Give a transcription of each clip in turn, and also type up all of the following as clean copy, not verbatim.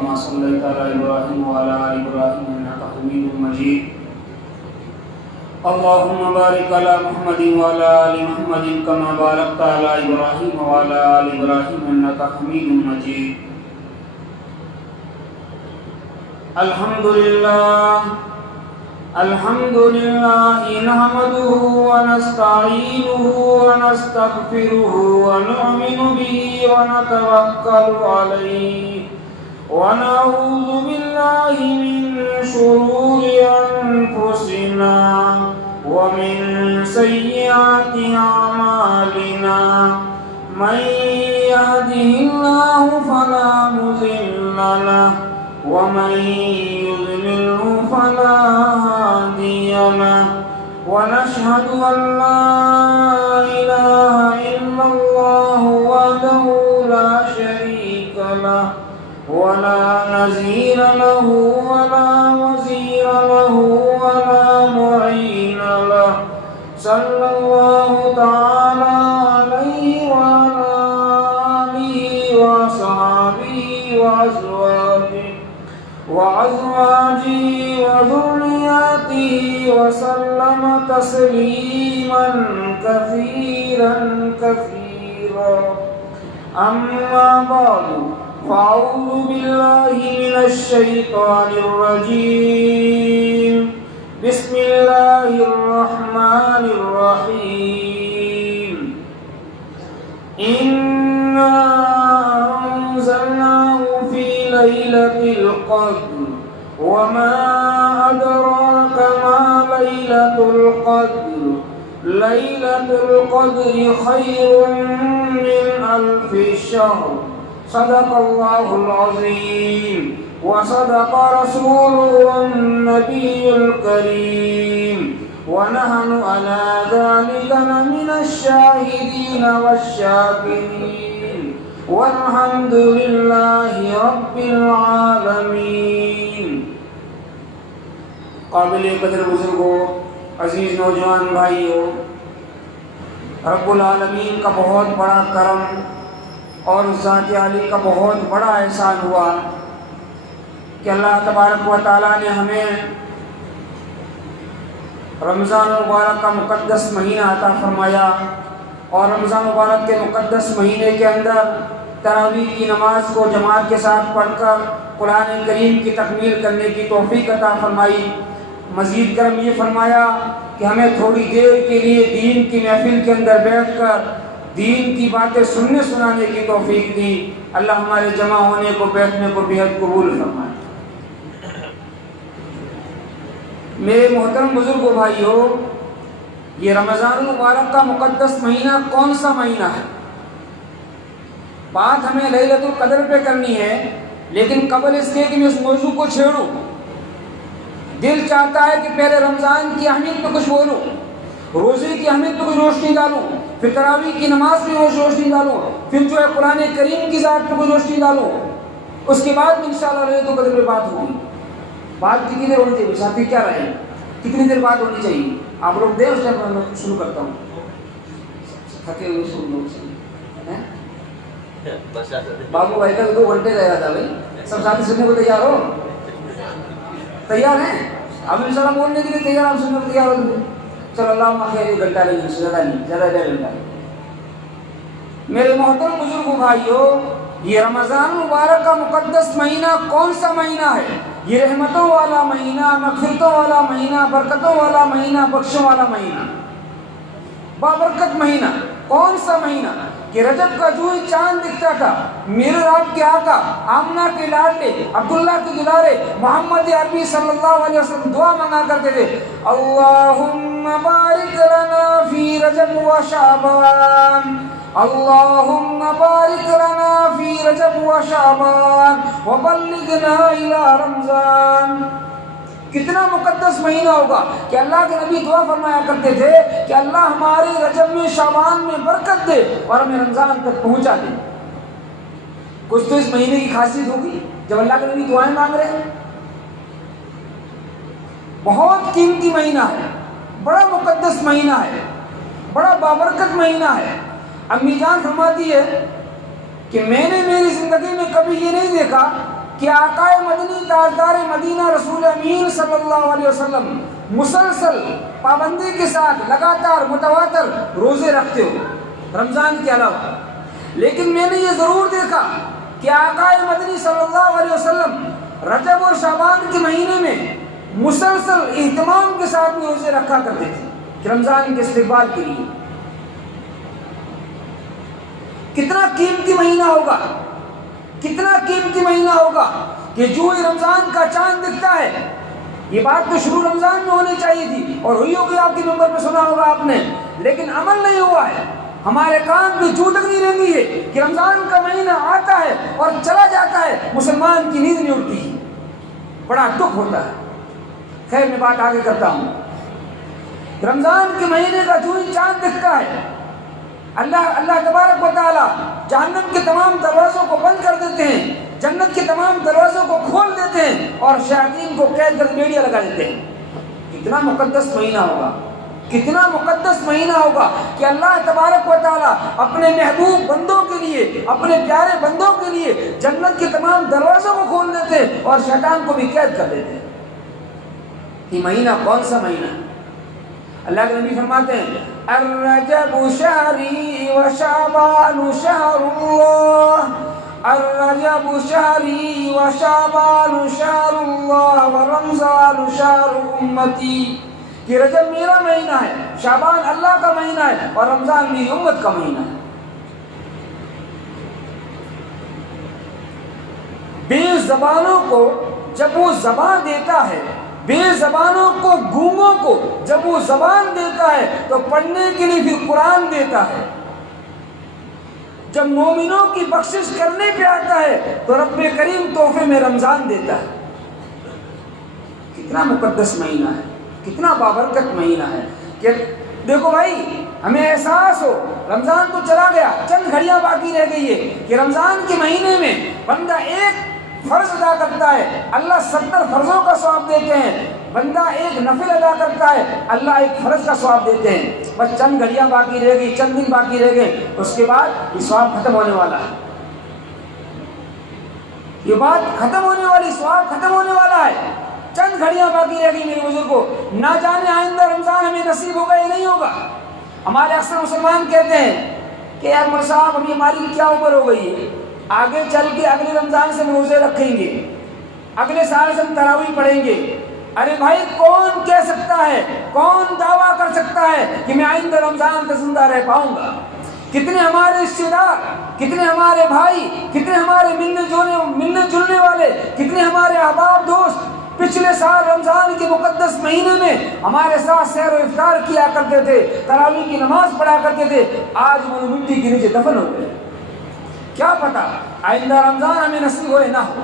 كما صليت على إبراهيم وعلى آل إبراهيم إنك حميد مجيد اللهم بارك على محمد وعلى آل محمد كما باركت على إبراهيم وعلى آل إبراهيم إنك حميد مجيد الحمد لله نحمده ونستعينه ونستغفره ونؤمن به ونتوكل عليه ونعوذ بالله من شرور أنفسنا ومن سيئات أعمالنا من يهده الله فلا مضل له ومن يضلله فلا هادي له ونشهد أن لا إله إلا الله وحده لا شريك له ولا نظير له ولا وزير له ولا معين له صلى الله تعالى عليه وعلى آله وصحبه وأزواجه وذرياته وسلم تسليما كثيرا أما بعد فأعوذ بالله من الشيطان الرجيم بسم الله الرحمن الرحيم إنا أنزلناه في ليلة القدر وما أدراك ما ليلة القدر ليلة القدر خير من ألف شهر صدق الله العظيم وصدق رسوله النبي الكريم ونحن على ذلك لمن الشاهدين والشاكرين والحمد لله رب العالمين. قابل قدر بزرگوں، عزیز نوجوان بھائیوں، رب العالمین کا بہت بڑا کرم اور ذات عالی کا بہت بڑا احسان ہوا کہ اللہ تبارک و تعالیٰ نے ہمیں رمضان مبارک کا مقدس مہینہ عطا فرمایا اور رمضان مبارک کے مقدس مہینے کے اندر تراویح کی نماز کو جماعت کے ساتھ پڑھ کر قرآن کریم کی تکمیل کرنے کی توفیق عطا فرمائی. مزید کرم یہ فرمایا کہ ہمیں تھوڑی دیر کے لیے دین کی محفل کے اندر بیٹھ کر دین کی باتیں سننے سنانے کی توفیق دی. اللہ ہمارے جمع ہونے کو بیٹھنے کو بہت قبول فرمائے. میرے محترم بزرگوں بھائیوں، یہ رمضان المبارک کا مقدس مہینہ کون سا مہینہ ہے؟ بات ہمیں لیلۃ القدر پہ کرنی ہے، لیکن قبل اس کے کہ میں اس موضوع کو چھیڑوں، دل چاہتا ہے کہ پہلے رمضان کی اہمیت پہ کچھ بولوں، روزے کی اہمیت پہ کچھ روشنی ڈالوں، پھر تراویح کی نماز پہ روشنی ڈالوں، پھر جو ہے قرآن کریم کی ذات پہ کچھ روشنی ڈالوں. اس کے بعد انشاءاللہ لیلۃ القدر پہ بات ہوگی. بات کتنی دیر ہونی چاہیے؟ ساتھی کیا رہے ہیں؟ کتنی دیر بات ہونی چاہیے؟ آپ لوگ دیں، اس ٹائم میں شروع کرتا ہوں. تھکے ہوئے سب لوگ بابو بھائی کا 2 گھنٹے رہ جاتا بھائی. سب ساتھی سننے کو تیار ہو؟ تیار ہیں؟ اب انشاءاللہ بولنے کے لیے تیار، آپ سننے کو تیار ہو؟ چلو اللہ خیر، 1 گھنٹہ نہیں، زیادہ نہیں، زیادہ 1.5 گھنٹہ. میرے محترم بزرگوں بھائیوں، یہ رمضان مبارک کا مقدس مہینہ کون سا مہینہ ہے؟ یہ رحمتوں والا مہینہ، مغفرتوں والا مہینہ، برکتوں والا مہینہ، بخشوں والا مہینہ، بابرکت مہینہ. کون سا مہینہ کہ رجب کا جو ہی چاند دکھتا تھا، میرے رب کے آقا، آمنہ کے لاڈلے، عبداللہ کے دلارے محمد عربی صلی اللہ علیہ وسلم دعا منگا کرتے تھے، اللہم بارک لنا فی رجب و شعبان، اللہم بارک لنا فی رجب و شعبان وبلغنا الی رمضان. کتنا مقدس مہینہ ہوگا کہ اللہ کے نبی دعا فرمایا کرتے تھے کہ اللہ ہمارے رجب میں، شعبان میں برکت دے اور ہمیں رمضان تک پہنچا دے. کچھ تو اس مہینے کی خاصیت ہوگی جب اللہ کے نبی دعائیں مانگ رہے ہیں. بہت قیمتی مہینہ ہے، بڑا مقدس مہینہ ہے، بڑا بابرکت مہینہ ہے. امی جان فرماتی ہے کہ میں نے میری زندگی میں کبھی یہ نہیں دیکھا کہ آقا مدنی تاجدار مدینہ رسول امین صلی اللہ علیہ وسلم مسلسل پابندی کے ساتھ لگاتار متواتر روزے رکھتے ہو رمضان کے علاوہ، لیکن میں نے یہ ضرور دیکھا کہ آقا مدنی صلی اللہ علیہ وسلم رجب اور شعبان کے مہینے میں مسلسل اہتمام کے ساتھ روزے رکھا کرتے تھے کہ رمضان کے استقبال کے لیے۔ کتنا قیمتی مہینہ ہوگا، کتنا قیمتی مہینہ ہوگا کہ جو ہی رمضان کا چاند دکھتا ہے، یہ بات تو شروع رمضان میں ہونی چاہیے تھی اور ہوئی ہوگی، آپ کے نمبر پہ سنا ہوگا آپ نے، لیکن عمل نہیں ہوا ہے۔ ہمارے کان پہ جو تک نہیں رہتی ہے کہ رمضان کا مہینہ آتا ہے اور چلا جاتا ہے، مسلمان کی نیند نہیں اٹھتی، بڑا دکھ ہوتا ہے۔ خیر میں بات آگے کرتا ہوں۔ رمضان کے مہینے کا جو ہی چاند دکھتا ہے، اللہ تبارک و تعالی جہنم کے تمام دروازوں کو بند کر دیتے ہیں، جنت کے تمام دروازوں کو کھول دیتے ہیں اور شیاطین کو قید کر بیڑیاں لگا دیتے ہیں۔ کتنا مقدس مہینہ ہوگا، کتنا مقدس مہینہ ہوگا کہ اللہ تبارک و تعالی اپنے محبوب بندوں کے لیے، اپنے پیارے بندوں کے لیے جنت کے تمام دروازوں کو کھول دیتے ہیں اور شیطان کو بھی قید کر دیتے ہیں۔ یہ مہینہ کون سا مہینہ ہے؟ اللہ کے نبی فرماتے ہیں الرجب شہری و شعبان شہر اللہ، الرجب شہری و شعبان شہر اللہ و رمضان شہر امتی، کہ رجب میرا مہینہ ہے، شعبان اللہ کا مہینہ ہے اور رمضان میری امت کا مہینہ ہے۔ بے زبانوں کو جب وہ زبان دیتا ہے، بے زبانوں کو، گونگوں کو جب وہ زبان دیتا ہے تو پڑھنے کے لیے پھر قرآن دیتا ہے۔ جب مومنوں کی بخشش کرنے پہ آتا ہے تو رب کریم تحفے میں رمضان دیتا ہے۔ کتنا مقدس مہینہ ہے، کتنا بابرکت مہینہ ہے کہ دیکھو بھائی، ہمیں احساس ہو رمضان تو چلا گیا، چند گھڑیاں باقی رہ گئی ہے کہ رمضان کے مہینے میں بندہ ایک فرض ادا کرتا ہے، اللہ 70 فرضوں کا ثواب دیتے ہیں، بندہ ایک نفل ادا کرتا ہے، اللہ ایک فرض کا ثواب دیتے ہیں۔ بس چند گھڑیاں باقی رہ گئی، چند دن باقی رہ گئے، اس کے بعد یہ ثواب ختم ہونے والا ہے، یہ بات ختم ہونے والی، ثواب ختم ہونے والا ہے۔ چند گھڑیاں باقی رہ گئی میرے بزرگوں، نہ جانے آئندہ رمضان ہمیں نصیب ہوگا یا نہیں ہوگا۔ ہمارے اکثر مسلمان کہتے ہیں کہ یار مول صاحب ابھی ہماری کیا عمر ہو گئی ہے، آگے چل کے اگلے رمضان سے روزے رکھیں گے، اگلے سال سے ہم تراویح پڑھیں گے۔ ارے بھائی، کون کہہ سکتا ہے، کون دعویٰ کر سکتا ہے کہ میں آئندہ رمضان تک زندہ رہ پاؤں گا؟ کتنے ہمارے رشتے دار، کتنے ہمارے بھائی، کتنے ہمارے ملنے جلنے والے، کتنے ہمارے احباب دوست پچھلے سال رمضان کے مقدس مہینے میں ہمارے ساتھ سحر و افطار کیا کرتے تھے، تراویح کی نماز پڑھا کرتے تھے، آج وہ مٹی کے نیچے دفن ہو گئے۔ کیا پتا آئندہ رمضان ہمیں نصیب ہوئے نہ ہو۔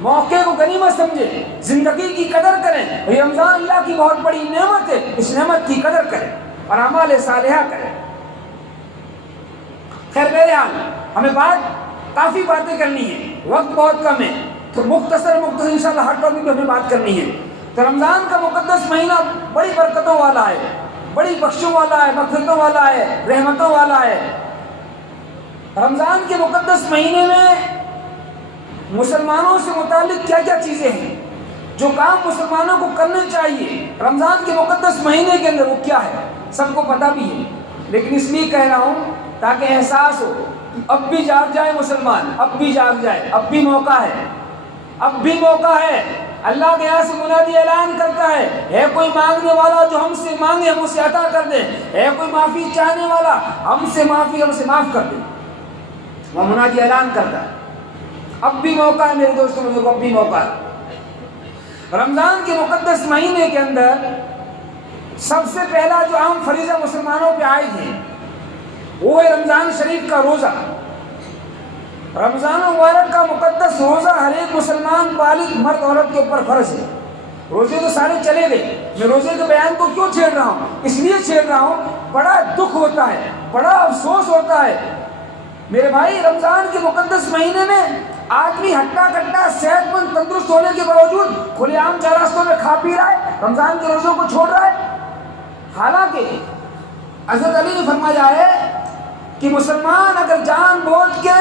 موقع کو غنیمت سمجھے، زندگی کی قدر کریں، یہ رمضان اللہ کی بہت بڑی نعمت ہے، اس نعمت کی قدر کریں اور اعمال صالحہ کریں۔ خیر بہرحال ہمیں کافی باتیں کرنی ہے، وقت بہت کم ہے، تو مختصر انشاءاللہ ہر ٹاپک پہ ہمیں بات کرنی ہے۔ تو رمضان کا مقدس مہینہ بڑی برکتوں والا ہے، بڑی بخشوں والا ہے، مغفرتوں والا ہے، رحمتوں والا ہے۔ رمضان کے مقدس مہینے میں مسلمانوں سے متعلق کیا کیا چیزیں ہیں، جو کام مسلمانوں کو کرنے چاہیے رمضان کے مقدس مہینے کے اندر، وہ کیا ہے؟ سب کو پتہ بھی ہے، لیکن اس لیے کہہ رہا ہوں تاکہ احساس ہو، اب بھی جاگ جائے مسلمان، اب بھی جاگ جائے، اب بھی موقع ہے، اب بھی موقع ہے۔ اللہ کے یہاں سے منادی اعلان کرتا ہے کوئی مانگنے والا جو ہم سے مانگے ہم اسے عطا کر دیں، ہے کوئی معافی چاہنے والا ہم سے معاف کر دیں، وہ منادی اعلان کرتا ہے۔ اب بھی موقع ہے میرے دوستوں بزرگوں، اب بھی موقع ہے۔ رمضان کے مقدس مہینے کے اندر سب سے پہلا جو عام فریضہ مسلمانوں پہ عائد ہے وہ ہے رمضان شریف کا روزہ۔ رمضان مبارک کا مقدس روزہ ہر ایک مسلمان بالغ مرد عورت کے اوپر فرض ہے۔ روزے تو سارے چلے گئے، میں روزے کے بیان کو کیوں چھیڑ رہا ہوں؟ اس لیے چھیڑ رہا ہوں، بڑا دکھ ہوتا ہے، بڑا افسوس ہوتا ہے میرے بھائی، رمضان کے مقدس مہینے میں آدمی ہٹا کٹا صحت مند تندرست ہونے کے باوجود کھلے عام چاراستوں میں کھا پی رہا ہے، رمضان کے روزوں کو چھوڑ رہا ہے۔ حالانکہ حضرت علی نے فرمایا ہے کہ مسلمان اگر جان بوجھ کے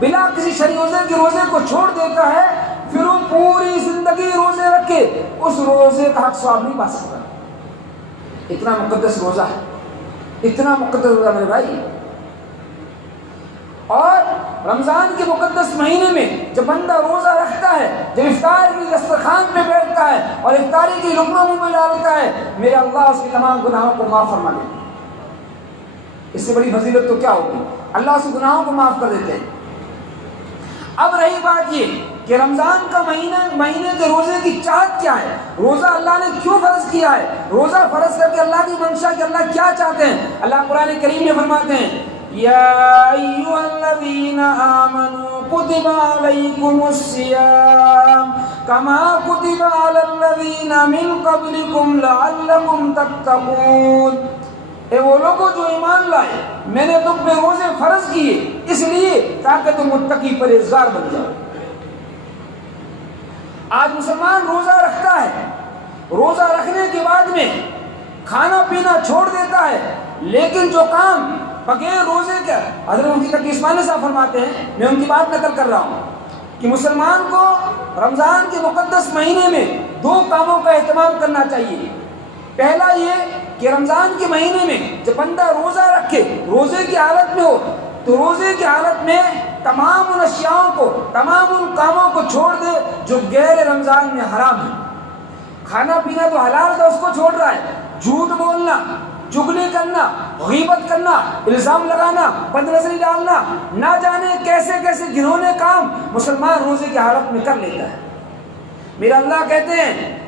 بلا کسی شرعی عذر کے روزے کو چھوڑ دیتا ہے پھر وہ پوری زندگی روزے رکھے اس روزے کا حق ثواب نہیں پا سکتا. اتنا مقدس روزہ ہے, اتنا مقدس روزہ میرے بھائی. اور رمضان کے مقدس مہینے میں جب بندہ روزہ رکھتا ہے, جب افطار کی دسترخوان پہ بیٹھتا ہے اور افطاری کی لقمہ منہ میں ڈالتا ہے, میرے اللہ اس کے تمام گناہوں کو معاف فرما دیتے ہیں. اس سے بڑی فضیلت تو کیا ہوگی, اللہ اس گناہوں کو معاف کر دیتے ہیں. اب رہی بات یہ کہ رمضان کا مہینے کے روزے کی چاہت کیا ہے, روزہ اللہ نے کیوں فرض کیا ہے, روزہ فرض کر کے اللہ کی منشا کہ اللہ کیا چاہتے ہیں. اللہ قرآن کریم میں فرماتے ہیں یا ایھا الذین آمنوا کتب علیکم الصیام کما کتب علی الذین من قبلکم لعلکم تتقون. اے وہ لوگوں جو ایمان لائے, میں نے تم پہ روزے فرض کیے اس لیے تاکہ تم متقی پرہیزگار بن جاؤ. آج مسلمان روزہ رکھتا ہے, روزہ رکھنے کے بعد میں کھانا پینا چھوڑ دیتا ہے, لیکن جو کام بغیر روزے کا, حضرت مفتی تقی عثمانی صاحب فرماتے ہیں, میں ان کی بات نقل کر رہا ہوں کہ مسلمان کو رمضان کے مقدس مہینے میں 2 کاموں کا اہتمام کرنا چاہیے. پہلا یہ کہ رمضان کے مہینے میں جب بندہ روزہ رکھے, روزے کی حالت میں ہو, تو روزے کی حالت میں تمام ان اشیاءوں کو, تمام ان کاموں کو چھوڑ دے جو غیر رمضان میں حرام ہے. کھانا پینا تو حلال تھا, اس کو چھوڑ رہا ہے. جھوٹ بولنا, چغلی کرنا, غیبت کرنا, الزام لگانا, بد نظری ڈالنا, نہ جانے کیسے کیسے گھنونے کام مسلمان روزے کی حالت میں کر لیتا ہے. میرا اللہ کہتے ہیں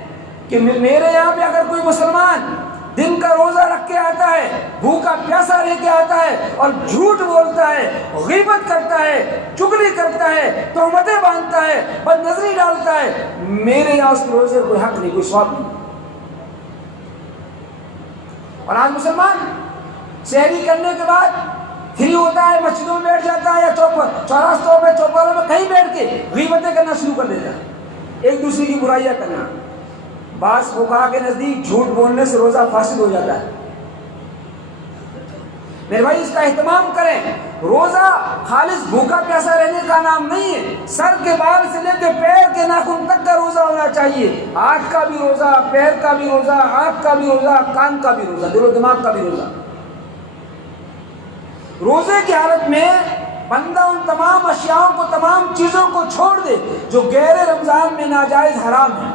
کہ میرے یہاں پہ اگر کوئی مسلمان دن کا روزہ رکھ کے آتا ہے, بھوکا پیاسا رہ کے آتا ہے اور جھوٹ بولتا ہے, غیبت کرتا ہے, چغلی کرتا ہے, تہمتیں باندھتا ہے, بد نظری ڈالتا ہے, میرے یہاں اس کے روزے کوئی حق نہیں, کوئی ثواب نہیں. اور آج مسلمان سحری کرنے کے بعد فری ہوتا ہے, مسجدوں میں بیٹھ جاتا ہے یا چوراستوں پہ, چوپالوں میں کہیں بیٹھ کے غیبتیں کرنا شروع کر دیتا ہے, ایک دوسرے کی برائیاں کرنا. بعض فقہا کے نزدیک جھوٹ بولنے سے روزہ فاسد ہو جاتا ہے. میرے بھائی اس کا اہتمام کریں. روزہ خالص بھوکا پیاسا رہنے کا نام نہیں ہے. سر کے بال سے لے کے پیر کے ناخن تک کا روزہ ہونا چاہیے. آنکھ کا بھی روزہ, پیر کا بھی روزہ, آنکھ کا بھی روزہ, کان کا بھی روزہ, دل و دماغ کا بھی روزہ. روزے کی حالت میں بندہ ان تمام اشیاءوں کو, تمام چیزوں کو چھوڑ دے جو غیر رمضان میں ناجائز حرام ہے.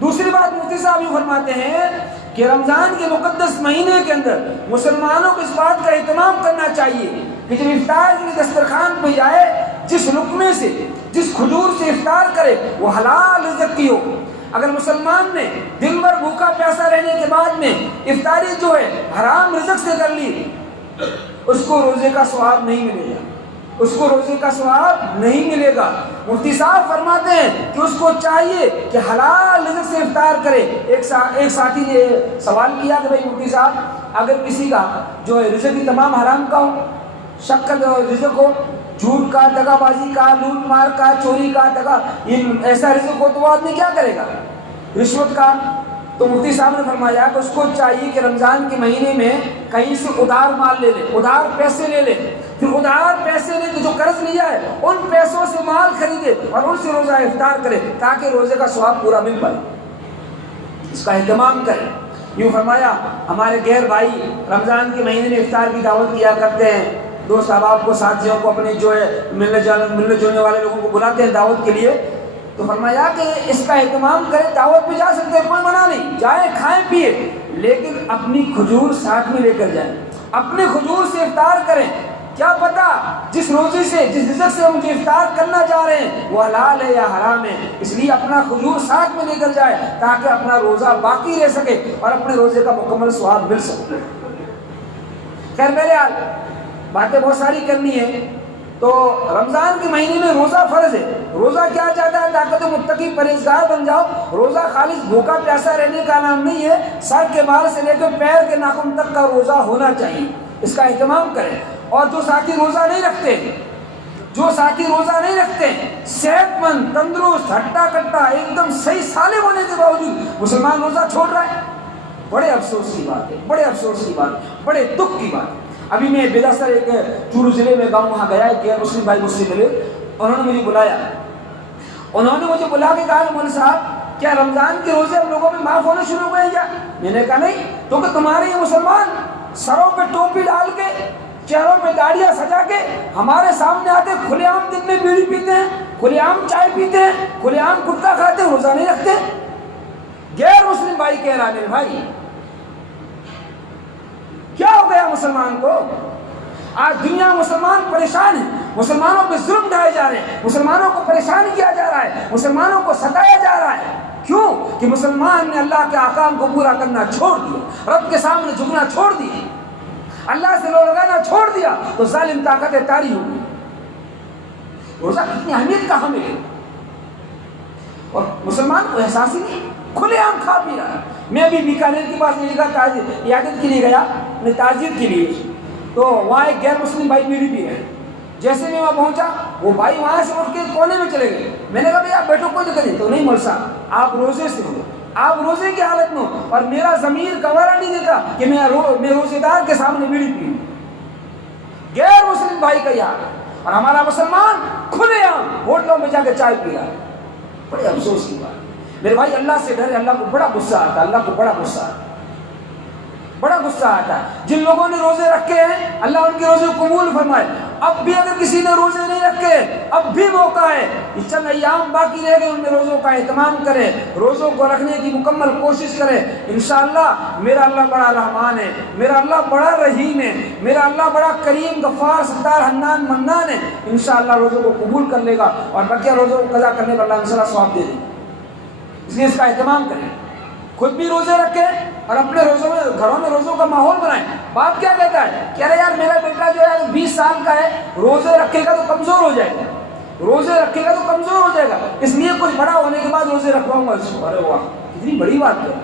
دوسری بات مفتی صاحب یہ فرماتے ہیں کہ رمضان کے مقدس مہینے کے اندر مسلمانوں کو اس بات کا اہتمام کرنا چاہیے کہ جب افطار کے لیے دسترخوان پہ جائے, جس لقمے سے, جس کھجور سے افطار کرے وہ حلال رزق کی ہو. اگر مسلمان نے دن بھر بھوکا پیاسا رہنے کے بعد میں افطاری جو ہے حرام رزق سے کر لی, اس کو روزے کا ثواب نہیں ملے گا, اس کو روزے کا ثواب نہیں ملے گا. مفتی صاحب فرماتے ہیں کہ اس کو چاہیے کہ حلال رزق سے افطار کرے. ایک ساتھی نے سوال کیا کہ بھائی مفتی صاحب اگر کسی کا جو ہے رزق ہی تمام حرام کا ہو, شک رزق ہو, جھوٹ کا, دغا بازی کا, لوٹ مار کا, چوری کا, دغا, ایسا رزق ہو تو وہ آدمی کیا کرے گا, رشوت کا. تو مفتی صاحب نے فرمایا کہ اس کو چاہیے کہ رمضان کے مہینے میں کہیں سے ادھار مال لے لے, ادھار پیسے لے لے, پھر ادھار پیسے لے کے جو قرض لیا ہے ان پیسوں سے مال خریدے اور ان سے روزہ افطار کرے تاکہ روزے کا ثواب پورا مل پائے. اس کا اہتمام کرے. یوں فرمایا ہمارے غیر بھائی رمضان کے مہینے میں افطار کی دعوت کیا کرتے ہیں, دوست احباب کو, ساتھیوں کو, اپنے جو ہے ملنے جلنے والے لوگوں کو بلاتے ہیں دعوت کے لیے. تو فرمایا کہ اس کا اہتمام کریں, دعوت پہ جا سکتے ہیں, کوئی منع نہیں, جائیں کھائیں پیے, لیکن اپنی کھجور ساتھ میں لے کر جائیں, اپنے کھجور سے افطار کریں. کیا پتا جس روزے سے, جس رزق سے ہم افطار کرنا چاہ رہے ہیں وہ حلال ہے یا حرام ہے, اس لیے اپنا کھجور ساتھ میں لے کر جائے تاکہ اپنا روزہ باقی رہ سکے اور اپنے روزے کا مکمل ثواب مل سکے. خیر بہرحال باتیں بہت ساری کرنی ہے. تو رمضان کے مہینے میں روزہ فرض ہے. روزہ کیا چاہتا ہے, تاکہ تم متقی پرہیزگار بن جاؤ. روزہ خالص بھوکا پیاسا رہنے کا نام نہیں ہے, سر کے بال سے لے کے پیر کے ناخن تک کا روزہ ہونا چاہیے. اس کا اہتمام کریں. اور جو ساتھی روزہ نہیں رکھتے, صحت مند, تندرست, ہٹا کٹا, ایک دم صحیح سالم ہونے کے باوجود مسلمان روزہ چھوڑ رہا ہے, بڑے افسوس کی بات ہے, بڑے افسوس کی بات, بڑے دکھ کی بات. ابھی میں بےداسر ایک چورو ضلع میں گاؤں وہاں گیا، ایک غیر مسلم بھائی مجھ سے ملے، انہوں نے مجھے بلایا، انہوں نے مجھے بلا کے کہا مولوی صاحب کیا رمضان کے روزے اب لوگوں میں معاف ہونے شروع ہو گئے کیا؟ میں نے کہا نہیں، تو کہ تمہارے یہ مسلمان سروں پہ ٹوپی ڈال کے، چہروں پہ داڑیاں سجا کے ہمارے سامنے آتے، کھلے عام دن میں بیڑی پیتے ہیں، کھلے عام چائے پیتے ہیں، کھلے عام گٹکا کھاتے ہیں، روزہ نہیں رکھتے۔ غیر مسلم بھائی کہہ رہا ہے بھائی کیا ہو گیا مسلمان کو؟ آج دنیا مسلمان پریشان ہے، مسلمانوں پہ ظلم ڈھائے جا رہے ہیں، مسلمانوں کو پریشان کیا جا رہا ہے، مسلمانوں کو ستایا جا رہا ہے۔ کیوں کہ مسلمان نے اللہ کے احکام کو پورا کرنا چھوڑ دیا، رب کے سامنے جھکنا چھوڑ دیا، اللہ سے لو لگانا چھوڑ دیا، تو ظالم طاقتیں طاری ہو گئی۔ روزہ کتنی اہمیت کا حامل ہے، اور مسلمان کو احساس ہی نہیں، کھلے عام کھا پی رہا ہے۔ میں ابھی بیکانیر کے پاس نہیں لکھا عیادت کے لیے گیا، میں تعزیت کے لیے، تو وہاں ایک غیر مسلم بھائی بیڑی پی رہے ہیں۔ جیسے میں وہاں پہنچا، وہ بھائی وہاں سے اٹھ کے کونے میں چلے گئے۔ میں نے کہا بھائی آپ بیٹھو، کوئی دقت نہیں۔ تو نہیں مول صاحب آپ روزے سے ہو، آپ روزے کی حالت میں ہو، اور میرا ضمیر گوارا نہیں دیتا کہ میں روزے دار کے سامنے بیڑی پیوں۔ غیر مسلم بھائی کا یار، اور ہمارا مسلمان کھلے عام ہوٹلوں میں جا کے چائے پی رہا ہے۔ بڑے افسوس کی بات میرے بھائی، اللہ سے ڈرے، اللہ کو بڑا غصہ آتا ہے، اللہ کو بڑا غصہ آتا ہے، بڑا غصہ آتا ہے۔ جن لوگوں نے روزے رکھے ہیں اللہ ان کے روزے قبول فرمائے۔ اب بھی اگر کسی نے روزے نہیں رکھے، اب بھی موقع ہے، یہ چند ایام باقی رہ گئے، ان میں روزوں کا اہتمام کرے، روزوں کو رکھنے کی مکمل کوشش کرے۔ انشاءاللہ میرا اللہ بڑا رحمان ہے، میرا اللہ بڑا رحیم ہے، میرا اللہ بڑا کریم غفار ستار حنان منان ہے، انشاءاللہ روزوں کو قبول کر لے گا، اور بقیہ روزوں کو قضا کرنے پر اللہ انشاءاللہ ثواب دے دے گا۔ اس لیے اس کا اہتمام کریں، خود بھی روزے رکھیں اور اپنے روزوں میں گھروں میں روزوں کا ماحول بنائیں۔ باپ کیا کہتا ہے کہ ارے یار میرا بیٹا جو ہے 20 سال کا ہے، روزے رکھے گا تو کمزور ہو جائے گا، روزے رکھے گا تو کمزور ہو جائے گا، اس لیے کچھ بڑا ہونے کے بعد روزے رکھواؤں گا اس کو۔ ارے واہ کتنی بڑی بات ہے،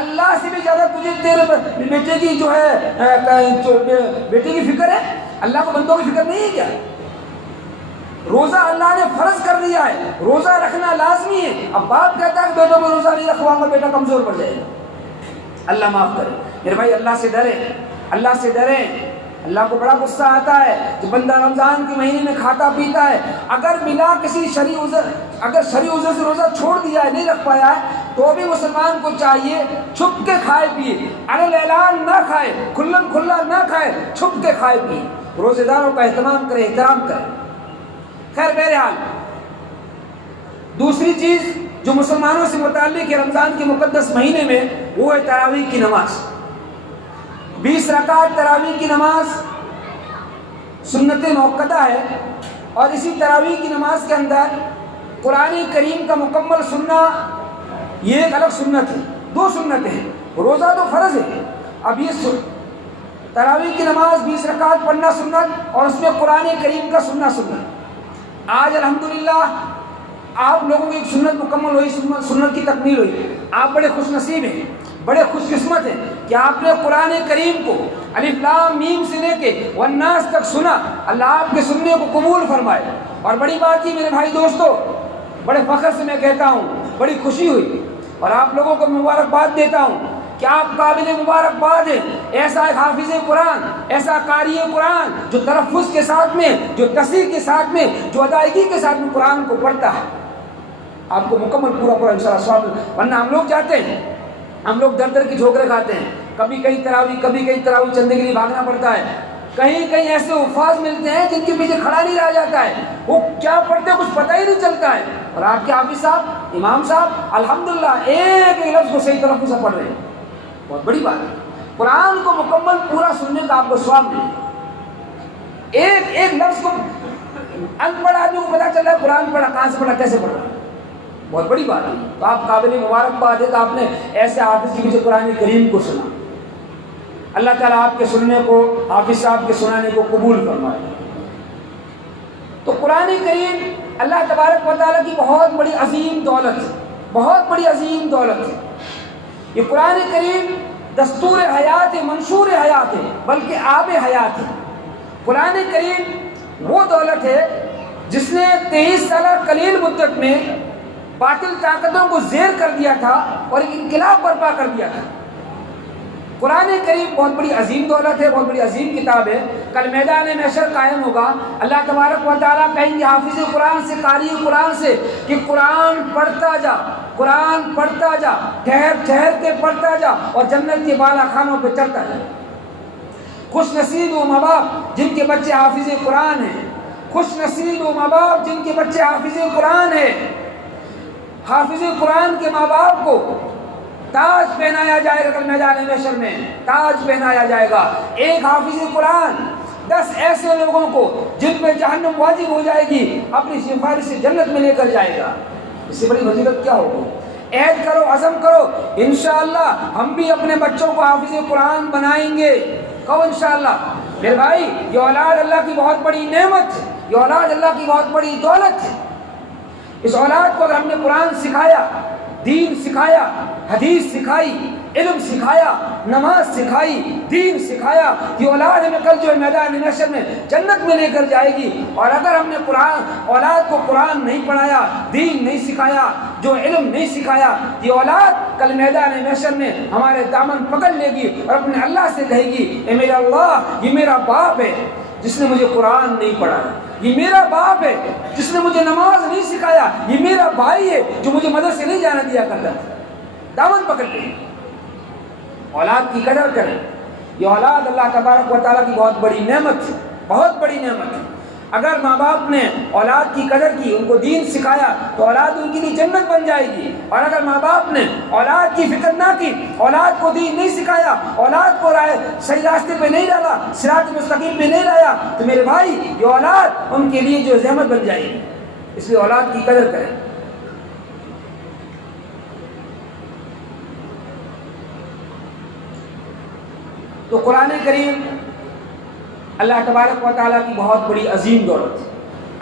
اللہ سے بھی زیادہ تجھے تیرے بیٹے کی جو ہے بیٹے کی فکر ہے، اللہ کو بندوں کی فکر نہیں ہے کیا؟ روزہ اللہ نے فرض کر دیا ہے، روزہ رکھنا لازمی ہے۔ اب باپ کہتا ہے کہ بیٹوں کو روزہ نہیں رکھواؤں گا، بیٹا کمزور پڑ جائے گا۔ اللہ معاف کرے میرے بھائی، اللہ سے ڈرے، اللہ سے ڈریں۔ اللہ کو بڑا غصہ آتا ہے کہ بندہ رمضان کے مہینے میں کھاتا پیتا ہے، اگر بلا کسی شرعی عذر، اگر شرعی عذر سے روزہ چھوڑ دیا ہے، نہیں رکھ پایا ہے، تو بھی مسلمان کو چاہیے چھپ کے کھائے پیے، علی اعلان نہ کھائے، کھلم کھلا نہ کھائے، چھپ کے کھائے پیے، روزے داروں کا اہتمام کرے، احترام کرے۔ خیر بہرحال دوسری چیز جو مسلمانوں سے متعلق ہے رمضان کے مقدس مہینے میں، وہ ہے تراویح کی نماز۔ 20 رکعت تراویح کی نماز سنت موقتہ ہے، اور اسی تراویح کی نماز کے اندر قرآن کریم کا مکمل سننا یہ ایک الگ سنت ہے۔ 2 سنتیں ہیں، روزہ تو فرض ہے، اب یہ تراویح کی نماز 20 رکعت پڑھنا سنت، اور اس میں قرآن کریم کا سننا سنت۔ آج الحمدللہ آپ لوگوں کی ایک سنت مکمل ہوئی، سنت کی تکمیل ہوئی، آپ بڑے خوش نصیب ہیں، بڑے خوش قسمت ہیں کہ آپ نے قرآن کریم کو الف لام میم سے لے کے والناس تک سنا۔ اللہ آپ کے سننے کو قبول فرمائے۔ اور بڑی بات یہ میرے بھائی دوستو، بڑے فخر سے میں کہتا ہوں، بڑی خوشی ہوئی، اور آپ لوگوں کو مبارکباد دیتا ہوں کہ آپ قابل مبارکباد ہیں، ایسا ایک حافظ قرآن، ایسا قاری قرآن جو تلفظ کے ساتھ میں، جو تصحیح کے ساتھ میں، جو ادائیگی کے ساتھ میں قرآن کو پڑھتا ہے۔ آپ کو مکمل پورا انشاءاللہ ثواب۔ ورنہ ہم لوگ جاتے ہیں، ہم لوگ در در کی ٹھوکریں کھاتے ہیں، کبھی کہیں تراویح چندے کے لیے بھاگنا پڑتا ہے، کہیں ایسے الفاظ ملتے ہیں جن کے پیچھے کھڑا نہیں رہا جاتا ہے، وہ کیا پڑھتے ہیں کچھ پتہ ہی نہیں چلتا ہے، اور آپ کے حافظ صاحب، امام صاحب الحمدللہ ایک ایک لفظ کو صحیح تلفظ سے پڑھ رہے ہیں۔ بہت بڑی بات ہے، قرآن کو مکمل پورا سننے کا آپ کو ثواب ملے گا۔ ایک ایک لفظ کو ان پڑھ آدمی کو پتا چل رہا ہے قرآن پڑھا، کہاں سے پڑھا، کیسے پڑھا، بہت بڑی بات ہے۔ تو آپ قابل مبارکباد ہے کہ آپ نے ایسے حافظ کے پیچھے قرآن کریم کو سنا۔ اللہ تعالیٰ آپ کے سننے کو، حافظ صاحب کے سنانے کو قبول فرمائے۔ تو قرآن کریم اللہ تبارک و تعالیٰ کی بہت بڑی عظیم دولت ہے، بہت بڑی عظیم دولت ہے۔ یہ قرآن کریم دستور حیات ہے، منشور حیات ہے، بلکہ آب حیات ہے۔ قرآن کریم وہ دولت ہے جس نے 23 سالہ قلیل مدت میں باطل طاقتوں کو زیر کر دیا تھا اور ایک انقلاب برپا کر دیا تھا۔ قرآن کریم بہت بڑی عظیم دولت ہے، بہت بڑی عظیم کتاب ہے. کل میدان محشر قائم ہوگا، اللہ تبارک و تعالیٰ کہیں گے حافظ قرآن سے، قاری قرآن سے کہ قرآن پڑھتا جا، قرآن پڑھتا جا، ٹھہر ٹھہر کے پڑھتا جا اور جنت کے بالا خانوں پہ چڑھتا جا. خوش نصیب وہ ماں باپ جن کے بچے حافظ قرآن ہیں، خوش نصیب وہ ماں باپ جن کے بچے حافظ قرآن ہیں. حافظ قرآن کے ماں باپ کو تاج پہنایا جائے گا، کل میدان محشر میں تاج پہنایا جائے گا. ایک حافظ قرآن 10 ایسے لوگوں کو جن پہ جہنم واجب ہو جائے گی اپنی سفارش سے جنت میں لے کر جائے گا. اس سے بڑی فضیلت کیا ہوگی؟ عہد کرو، عزم کرو، انشاءاللہ ہم بھی اپنے بچوں کو حافظ قرآن بنائیں گے. کہو انشاءاللہ. میرے بھائی یہ اولاد اللہ کی بہت بڑی نعمت ہے، یہ اولاد اللہ کی بہت بڑی دولت ہے. اس اولاد کو اگر ہم نے قرآن سکھایا، دین سکھایا، حدیث سکھائی، علم سکھایا، نماز سکھائی، دین سکھایا، یہ اولاد ہمیں کل جو ہے میدان محشر میں جنت میں لے کر جائے گی. اور اگر ہم نے اولاد کو قرآن نہیں پڑھایا، دین نہیں سکھایا، جو علم نہیں سکھایا، یہ اولاد کل میدان محشر میں ہمارے دامن پکڑ لے گی اور اپنے اللہ سے کہے گی اے میرا اللہ، یہ میرا باپ ہے جس نے مجھے قرآن نہیں پڑھایا، یہ میرا باپ ہے جس نے مجھے نماز نہیں سکھایا، یہ میرا بھائی ہے جو مجھے مدرسے نہیں جانا دیا کرتا تھا. دامن پکڑ لیں. اولاد کی قدر کریں. یہ اولاد اللہ تبارک و تعالیٰ کی بہت بڑی نعمت ہے، بہت بڑی نعمت ہے. اگر ماں باپ نے اولاد کی قدر کی، ان کو دین سکھایا تو اولاد ان کے لیے جنت بن جائے گی. اور اگر ماں باپ نے اولاد کی فکر نہ کی، اولاد کو دین نہیں سکھایا، اولاد کو صحیح راستے پہ نہیں ڈالا، صراط مستقیم پہ نہیں لایا، تو میرے بھائی یہ اولاد ان کے لیے جو زحمت بن جائے گی. اس لیے اولاد کی قدر کریں. تو قرآن کریم اللہ تبارک و تعالیٰ کی بہت بڑی عظیم دولت ہے.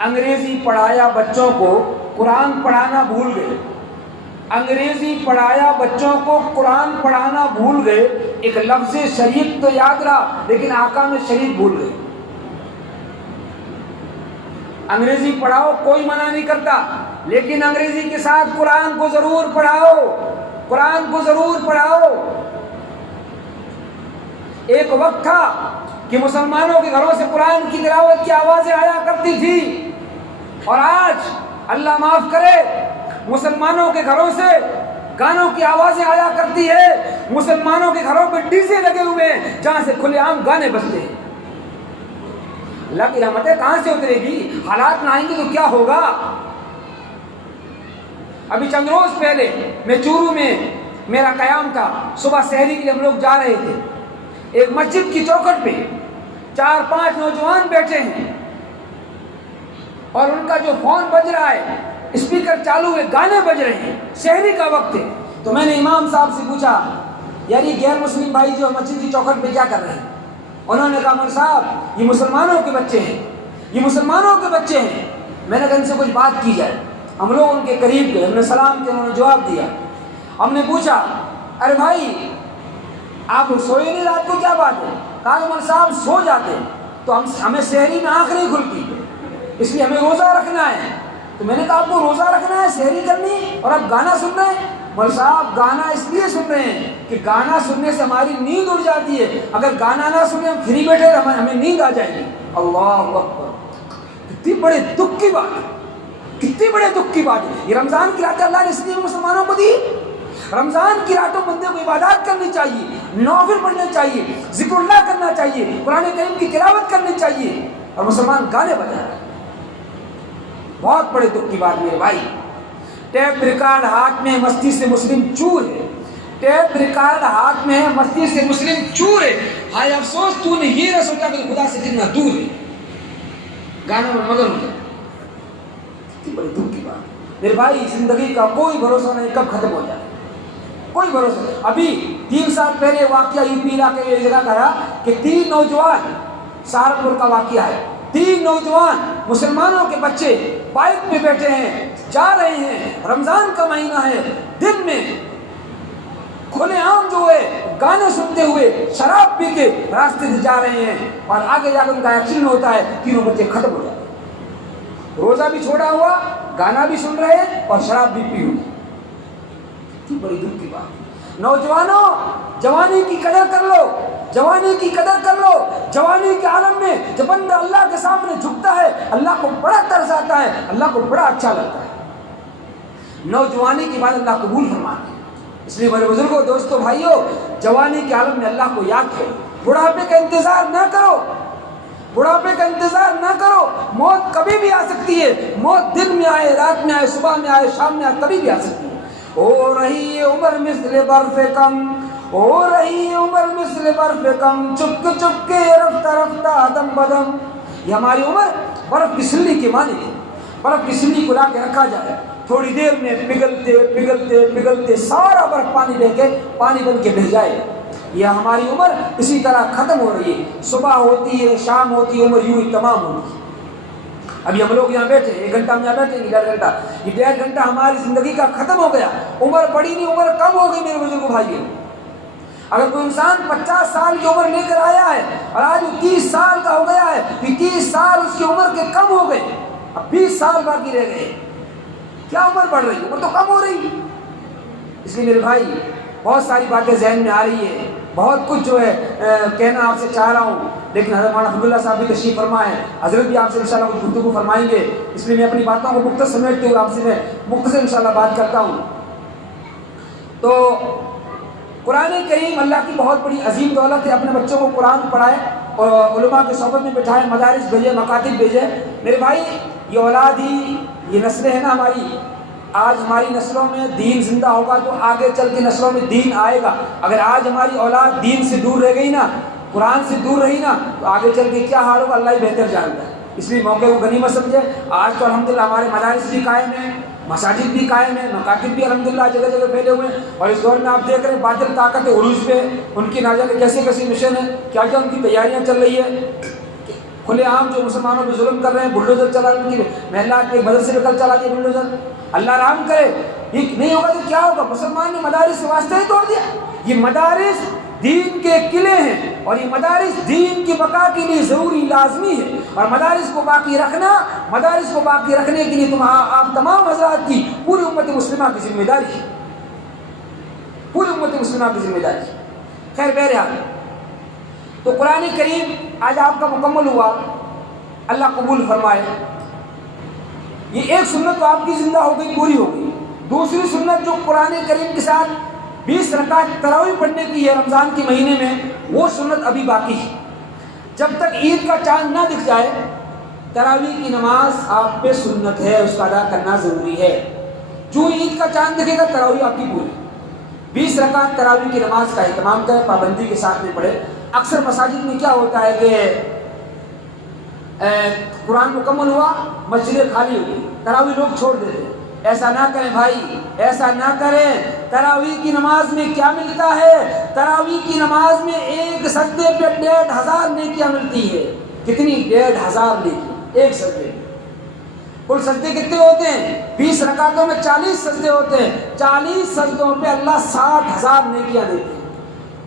انگریزی پڑھایا بچوں کو، قرآن پڑھانا بھول گئے. انگریزی پڑھایا بچوں کو، قرآن پڑھانا بھول گئے. ایک لفظ شریف تو یاد رہا لیکن احکام شریف بھول گئے. انگریزی پڑھاؤ، کوئی منع نہیں کرتا، لیکن انگریزی کے ساتھ قرآن کو ضرور پڑھاؤ، قرآن کو ضرور پڑھاؤ. ایک وقت تھا کہ مسلمانوں کے گھروں سے قرآن کی تلاوت کی آوازیں آیا کرتی تھی، اور آج اللہ معاف کرے مسلمانوں کے گھروں سے گانوں کی آوازیں آیا کرتی ہے. مسلمانوں کے گھروں پہ ڈی جے لگے ہوئے ہیں جہاں سے کھلے عام گانے بجتے ہیں. اللہ کی رحمتیں کہاں سے اترے گی؟ حالات نہ آئیں گے تو کیا ہوگا؟ ابھی چند روز پہلے میں چورو میں میرا قیام تھا. صبح سحری کے لیے ہم لوگ جا رہے تھے. ایک مسجد کی چوکھٹ پہ 4-5 نوجوان بیٹھے ہیں اور ان کا جو فون بج رہا ہے، اسپیکر چالو ہے، گانے بج رہے ہیں. سحری کا وقت ہے. تو میں نے امام صاحب سے پوچھا یار یہ غیر مسلم بھائی جو مسجد کی چوکھٹ پہ کیا کر رہے ہیں؟ انہوں نے کہا مول صاحب یہ مسلمانوں کے بچے ہیں، یہ مسلمانوں کے بچے ہیں. میں نے کہا ان سے کچھ بات کی جائے. ہم لوگ ان کے قریب گئے، ہم نے سلام کیا، انہوں نے جواب دیا. ہم نے پوچھا ارے بھائی آپ سوئے نہیں رات کو، کیا بات ہے؟ کہا کہ مول صاحب سو جاتے ہیں تو ہمیں سحری میں آنکھ نہیں کھلتی، اس لیے ہمیں روزہ رکھنا ہے. تو میں نے کہا آپ کو روزہ رکھنا ہے، سحری کرنی، اور آپ گانا سن رہے ہیں؟ مول صاحب گانا اس لیے سن رہے ہیں کہ گانا سننے سے ہماری نیند اڑ جاتی ہے، اگر گانا نہ سنیں ہم فری بیٹھے ہمیں نیند آ جائے گی. اللہ اکبر، کتنی بڑے دکھ کی بات ہے، کتنی بڑے دکھ کی بات ہے. یہ رمضان کی راتیں اللہ نے اس لیے مسلمانوں کو دی. رمضان کی راتوں بندے کو عبادات کرنی چاہیے، نوافل پڑھنے چاہیے، ذکر اللہ کرنا چاہیے، قرآن کریم کی تلاوت کرنی چاہیے، اور مسلمان گانے بجا رہے ہیں. بہت بڑے دکھ کی بات میرے بھائی. ٹیپ ریکارڈ ہاتھ میں، مستی سے مسلم چور ہے. ٹیپ ریکارڈ ہاتھ میں ہے، مستی سے مسلم چور ہے. ہائے افسوس تو نے یہ نہ سوچا کہ خدا سے کتنا دور ہے، گانوں میں مگن ہو جائے. کتنی بڑی دکھ کی بات میرے بھائی. زندگی کا کوئی بھروسہ نہیں کب ختم ہو جائے، کوئی بھروسہ نہیں. ابھی 3 سال پہلے واقعہ یو پی علاقے میں ایک جگہ کا ہے کہ 3 نوجوان، سہارنپور کا واقعہ ہے، 3 نوجوان مسلمانوں کے بچے بائک پہ بیٹھے ہیں، جا رہے ہیں، رمضان کا مہینہ ہے، دن میں کھلے عام جو ہے گانے سنتے ہوئے شراب پی کے راستے سے جا رہے ہیں، اور آگے جا کر ان کا ایکسیڈنٹ ہوتا ہے. 3 بچے ختم ہو جاتے ہیں. روزہ بھی چھوڑا ہوا، گانا بھی سن رہے ہیں اور شراب بھی پی ہوئی. بڑی دکھ کی بات. نوجوانوں جوانی کی قدر کر لو، جوانی کی قدر کر لو۔ جوانی کے عالم میں جب بندہ اللہ کے سامنے جھکتا ہے اللہ کو بڑا ترس آتا ہے، اللہ کو بڑا اچھا لگتا ہے۔ نوجوانی کی بات اللہ قبول فرماتے ہیں۔ اس لیے میرے بزرگوں، دوستوں، بھائیوں، جوانی کے عالم میں اللہ کو یاد کرو، بڑھاپے کا انتظار نہ کرو، بڑھاپے کا انتظار نہ کرو۔ موت کبھی بھی آ سکتی ہے، موت دن میں آئے، رات میں آئے، صبح میں آئے، شام میں آئے، کبھی بھی آ سکتی ہے۔ ہو رہی ہے عمر مثل برف کم، ہو رہی ہے عمر مثل برف کم، چپک چپ کے رفتہ رفتہ دم بدم۔ یہ ہماری عمر برف کی سلی کے معنی ہے۔ برف کی سلی کو لا کے رکھا جائے، تھوڑی دیر میں پگھلتے پگھلتے پگھلتے سارا برف پانی بہ کے پانی بن کے بہ جائے۔ یہ ہماری عمر اسی طرح ختم ہو رہی ہے، صبح ہوتی ہے، شام ہوتی ہے، عمر یوں ہی تمام ہوتی ہے۔ ابھی ہم لوگ یہاں بیٹھے، 1 گھنٹہ ہم یہاں بیٹھے گے، 1.5 گھنٹہ، یہ 1.5 گھنٹہ ہماری زندگی کا ختم ہو گیا۔ عمر بڑی نہیں، عمر کم ہو گئی میرے بزرگوں بھائیوں۔ اگر کوئی انسان 50 سال کی عمر لے کر آیا ہے اور آج وہ 30 سال کا ہو گیا ہے، تو 30 سال اس کی عمر کے کم ہو گئے، اب 20 سال باقی رہ گئے۔ کیا عمر بڑھ رہی ہے؟ عمر تو کم ہو رہی ہے۔ اس لیے میرے بھائی بہت ساری باتیں ذہن میں آ رہی ہے، بہت کچھ جو ہے کہنا آپ سے چاہ رہا ہوں، لیکن حضرت مولانا فضل اللہ صاحب بھی تشریف فرما ہے، حضرت بھی آپ سے انشاءاللہ کچھ گفتگو فرمائیں گے۔ اس لیے میں اپنی باتوں کو مختصر سمیٹتے ہوئے آپ سے میں مختصر انشاءاللہ بات کرتا ہوں۔ تو قرآن کریم اللہ کی بہت بڑی عظیم دولت ہے۔ اپنے بچوں کو قرآن پڑھائے اور علماء کی صحبت میں بٹھائے، مدارس بھیجے، مکاتب بھیجے۔ میرے بھائی یہ اولاد ہی، یہ نسلیں ہیں نا ہماری، آج ہماری نسلوں میں دین زندہ ہوگا تو آگے چل کے نسلوں میں دین آئے گا۔ اگر آج ہماری اولاد دین سے دور رہ گئی نا، قرآن سے دور رہی نا، تو آگے چل کے کیا حال ہوگا اللہ ہی بہتر جانتا ہے۔ اس لیے موقع کو غنیمت سمجھے۔ آج تو الحمدللہ ہمارے مدارس بھی قائم ہیں، مساجد بھی قائم ہیں، مکاتب بھی الحمدللہ جگہ جگہ پھیلے ہوئے ہیں، اور اس دور میں آپ دیکھ رہے ہیں باطل طاقت عروج پہ، ان کی نہ جانے کیسی کیسی مشن ہے، کیا کیا ان کی تیاریاں چل رہی ہے۔ کھلے عام جو مسلمانوں پہ ظلم کر رہے ہیں، بلڈوزر چلا رہے ہیں، محلات کے مدرسے میں کل چلا دیا بلڈوزر، اللہ رحم کرے۔ یہ نہیں ہوگا تو کیا ہوگا؟ مسلمان نے مدارس سے واسطہ ہی توڑ دیا۔ یہ مدارس دین کے قلعے ہیں، اور یہ مدارس دین کی بقا کے لیے ضروری لازمی ہے، اور مدارس کو باقی رکھنا، مدارس کو باقی رکھنے کے لیے آپ تمام حضرات کی، پوری امت مسلمہ کی ذمہ داری ہے، پوری امت مسلمہ کی ذمہ داری ہے۔ خیر بہرحال، تو قرآن کریم آج آپ کا مکمل ہوا، اللہ قبول فرمائے۔ یہ ایک سنت تو آپ کی زندہ ہو گئی، پوری ہو گئی۔ دوسری سنت جو قرآن کریم کے ساتھ 20 رکعت تراویح پڑھنے کی ہے رمضان کے مہینے میں، وہ سنت ابھی باقی ہے۔ جب تک عید کا چاند نہ دکھ جائے، تراویح کی نماز آپ پہ سنت ہے، اس کا ادا کرنا ضروری ہے۔ جو عید کا چاند دکھے گا تراویح آپ کی پوری۔ 20 رکعت تراویح کی نماز کا اہتمام کریں، پابندی کے ساتھ میں پڑھے۔ اکثر مساجد میں کیا ہوتا ہے کہ قرآن مکمل ہوا، مسجدیں خالی ہو گئی، تراویح لوگ چھوڑ دیتے۔ ایسا نہ کریں بھائی، ایسا نہ کریں۔ تراویح کی نماز میں کیا ملتا ہے؟ تراویح کی نماز میں ایک سجدے پہ 1500 نیکیاں ملتی ہے۔ کتنی؟ 1500 نیکی ایک سجدے۔ کل سجدے کتنے ہوتے ہیں؟ 20 رکعتوں میں 40 سجدے ہوتے ہیں۔ 40 سجدوں پہ اللہ 60,000 نیکیاں دیتے ہیں۔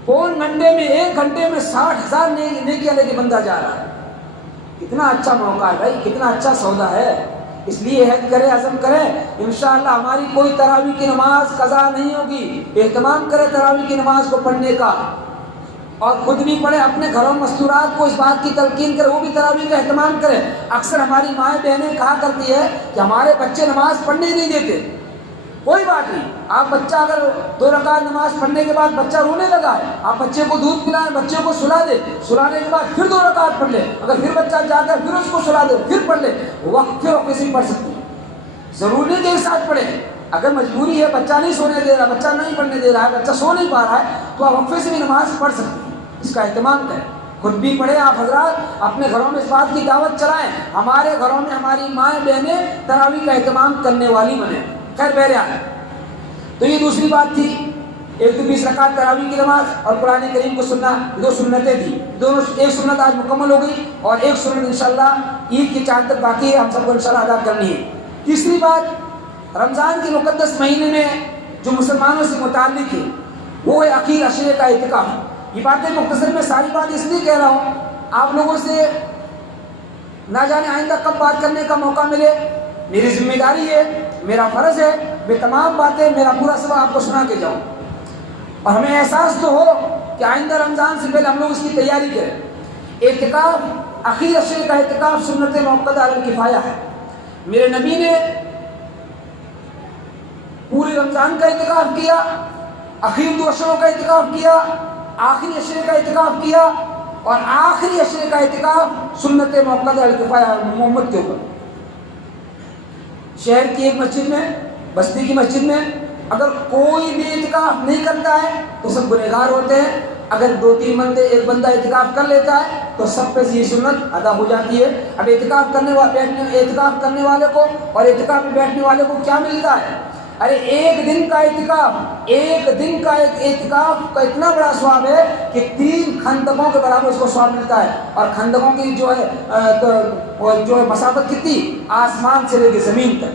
پون گھنٹے میں، 1 گھنٹے میں 60,000 نیکیاں لے کے بندہ جا رہا ہے۔ کتنا اچھا موقع ہے بھائی، کتنا اچھا سودا ہے۔ اس لیے عہد کرے، عزم کرے، انشاءاللہ ہماری کوئی تراویح کی نماز قضا نہیں ہوگی۔ اہتمام کرے تراویح کی نماز کو پڑھنے کا، اور خود بھی پڑھے، اپنے گھروں مستورات کو اس بات کی تلقین کرے، وہ بھی تراویح کا اہتمام کرے۔ اکثر ہماری مائیں بہنیں کہا کرتی ہے کہ ہمارے بچے نماز پڑھنے ہی نہیں دیتے۔ کوئی بات نہیں، آپ بچہ اگر 2 رکعت نماز پڑھنے کے بعد بچہ رونے لگا ہے، آپ بچے کو دودھ پلائیں، بچے کو سلا دے، سلانے کے بعد پھر 2 رکعت پڑھ لے۔ اگر پھر بچہ جاتا ہے پھر اس کو سلا دے، پھر پڑھ لے، وقفے وقفے سے پڑھ سکتی ہے۔ ضروری نہیں کہ ایک ساتھ پڑھیں۔ اگر مجبوری ہے، بچہ نہیں سونے دے رہا، بچہ نہیں پڑھنے دے رہا ہے، بچہ سو نہیں پا رہا ہے، تو آپ وقفے سے بھی نماز پڑھ سکتے ہیں۔ اس کا اہتمام کریں، خود بھی پڑھیں۔ آپ حضرات اپنے گھروں میں اس بات کی دعوت چلائیں، ہمارے گھروں میں ہماری مائیں بہنیں تراویح کا اہتمام کرنے والی بنیں۔ خیر بہرحال، تو یہ دوسری بات تھی۔ ایک تو 20 رکعت تراویح کی نماز اور قرآن کریم کو سننا، 2 سنتیں تھیں۔ دونوں، ایک سنت آج مکمل ہو گئی، اور ایک سنت انشاءاللہ عید کے چاند تک باقی ہے، ہم سب کو انشاءاللہ ادا کرنی ہے۔ تیسری بات، رمضان کے مقدس مہینے میں جو مسلمانوں سے متعلق ہے وہ ہے اخیر عشرے کا اعتکاف۔ یہ باتیں مختصر میں ساری بات اس لیے کہہ رہا ہوں، آپ لوگوں سے نہ جانے آئندہ کب بات کرنے کا موقع ملے۔ میری ذمہ داری ہے، میرا فرض ہے، میں تمام باتیں، میرا پورا سبق آپ کو سنا کے جاؤں۔ اور ہمیں احساس تو ہو کہ آئندہ رمضان سے پہلے ہم لوگ اس کی تیاری کریں۔ اعتکاف اخیر عشرے کا اعتکاف سنت موقدہ علی الکفایہ ہے۔ میرے نبی نے پورے رمضان کا اعتکاف کیا، اخیر 2 عشروں کا اعتکاف کیا، آخری عشرے کا اعتکاف کیا، اور آخری عشرے کا اعتکاف سنت موقدہ علی الکفایہ محمد کے اوپر۔ شہر کی ایک مسجد میں، بستی کی مسجد میں اگر کوئی بھی اعتکاف نہیں کرتا ہے تو سب گنہگار ہوتے ہیں، اگر 2-3 بندے ایک بندہ اعتکاف کر لیتا ہے تو سب پہ یہ سنت ادا ہو جاتی ہے۔ اب اعتکاف کرنے والے کو اور اعتکاف میں بیٹھنے والے کو کیا ملتا ہے؟ ارے ایک دن کا اعتکاف کا اتنا بڑا ثواب ہے کہ 3 خندقوں کے برابر اس کو ثواب ملتا ہے۔ اور خندقوں کی جو ہے مسافت کتنی؟ آسمان سے لے کے زمین تک۔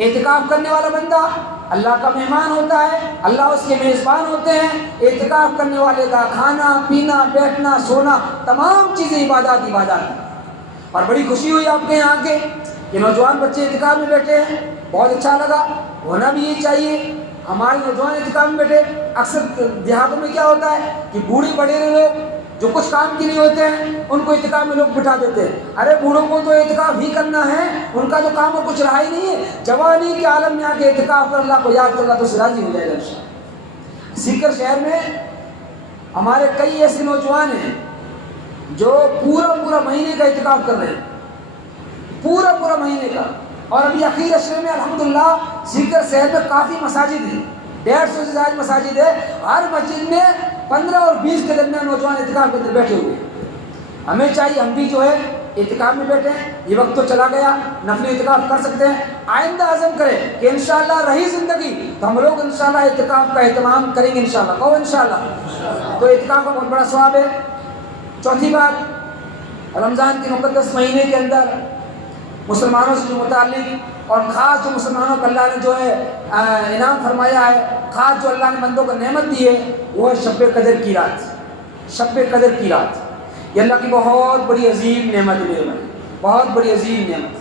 اعتکاف کرنے والا بندہ اللہ کا مہمان ہوتا ہے، اللہ اس کے میزبان ہوتے ہیں۔ اعتکاف کرنے والے کا کھانا پینا بیٹھنا سونا تمام چیزیں عبادات ہیں۔ اور بڑی خوشی ہوئی آپ کے یہاں کے کہ نوجوان بچے اعتکاف میں بیٹھے ہیں، بہت اچھا لگا، ہونا بھی یہ چاہیے۔ ہمارے نوجوان اعتکاف میں بیٹھے، اکثر دیہاتوں میں کیا ہوتا ہے کہ بوڑھے بڑھے لوگ جو کچھ کام کے لیے ہوتے ہیں ان کو اعتکاف میں لوگ بٹھا دیتے ہیں۔ ارے بوڑھوں کو تو اعتکاف ہی کرنا ہے، ان کا تو کام اور کچھ رہا ہی نہیں ہے۔ جوانی کے عالم میں آ کے اعتکاف کر اللہ کو یاد کر اللہ تو سے راضی ہو جائے گا انشاءاللہ۔ سیکر شہر میں ہمارے کئی ایسے نوجوان ہیں جو پورا مہینے کا اعتکاف کر رہے ہیں، پورا مہینے کا۔ اور ابھی اخیر عشرے میں الحمدللہ سیکر شہر میں کافی مساجد ہیں، 150 سے زائد مساجد ہے، ہر مسجد میں 15 اور 20 کے درمیان نوجوان اعتکاف کے اندر بیٹھے ہوئے ہیں۔ ہمیں چاہیے ہم بھی جو ہے اعتکاف میں بیٹھے ہیں، یہ وقت تو چلا گیا، نفلی اعتکاف کر سکتے ہیں، آئندہ عزم کریں کہ انشاءاللہ رہی زندگی تو ہم لوگ انشاءاللہ اعتکاف کا اہتمام کریں گے انشاءاللہ۔ کہو انشاءاللہ۔ تو اعتکاف کا بہت بڑا ثواب ہے۔ چوتھی بات، رمضان کے مقدس مہینے کے اندر مسلمانوں سے جو متعلق اور خاص جو مسلمانوں کو اللہ نے جو ہے انعام فرمایا ہے، خاص جو اللہ نے بندوں کو نعمت دی ہے، وہ ہے شب قدر کی رات۔ شب قدر کی رات یہ اللہ کی بہت بڑی عظیم نعمت ہے میرے بھائی، بہت بڑی عظیم نعمت۔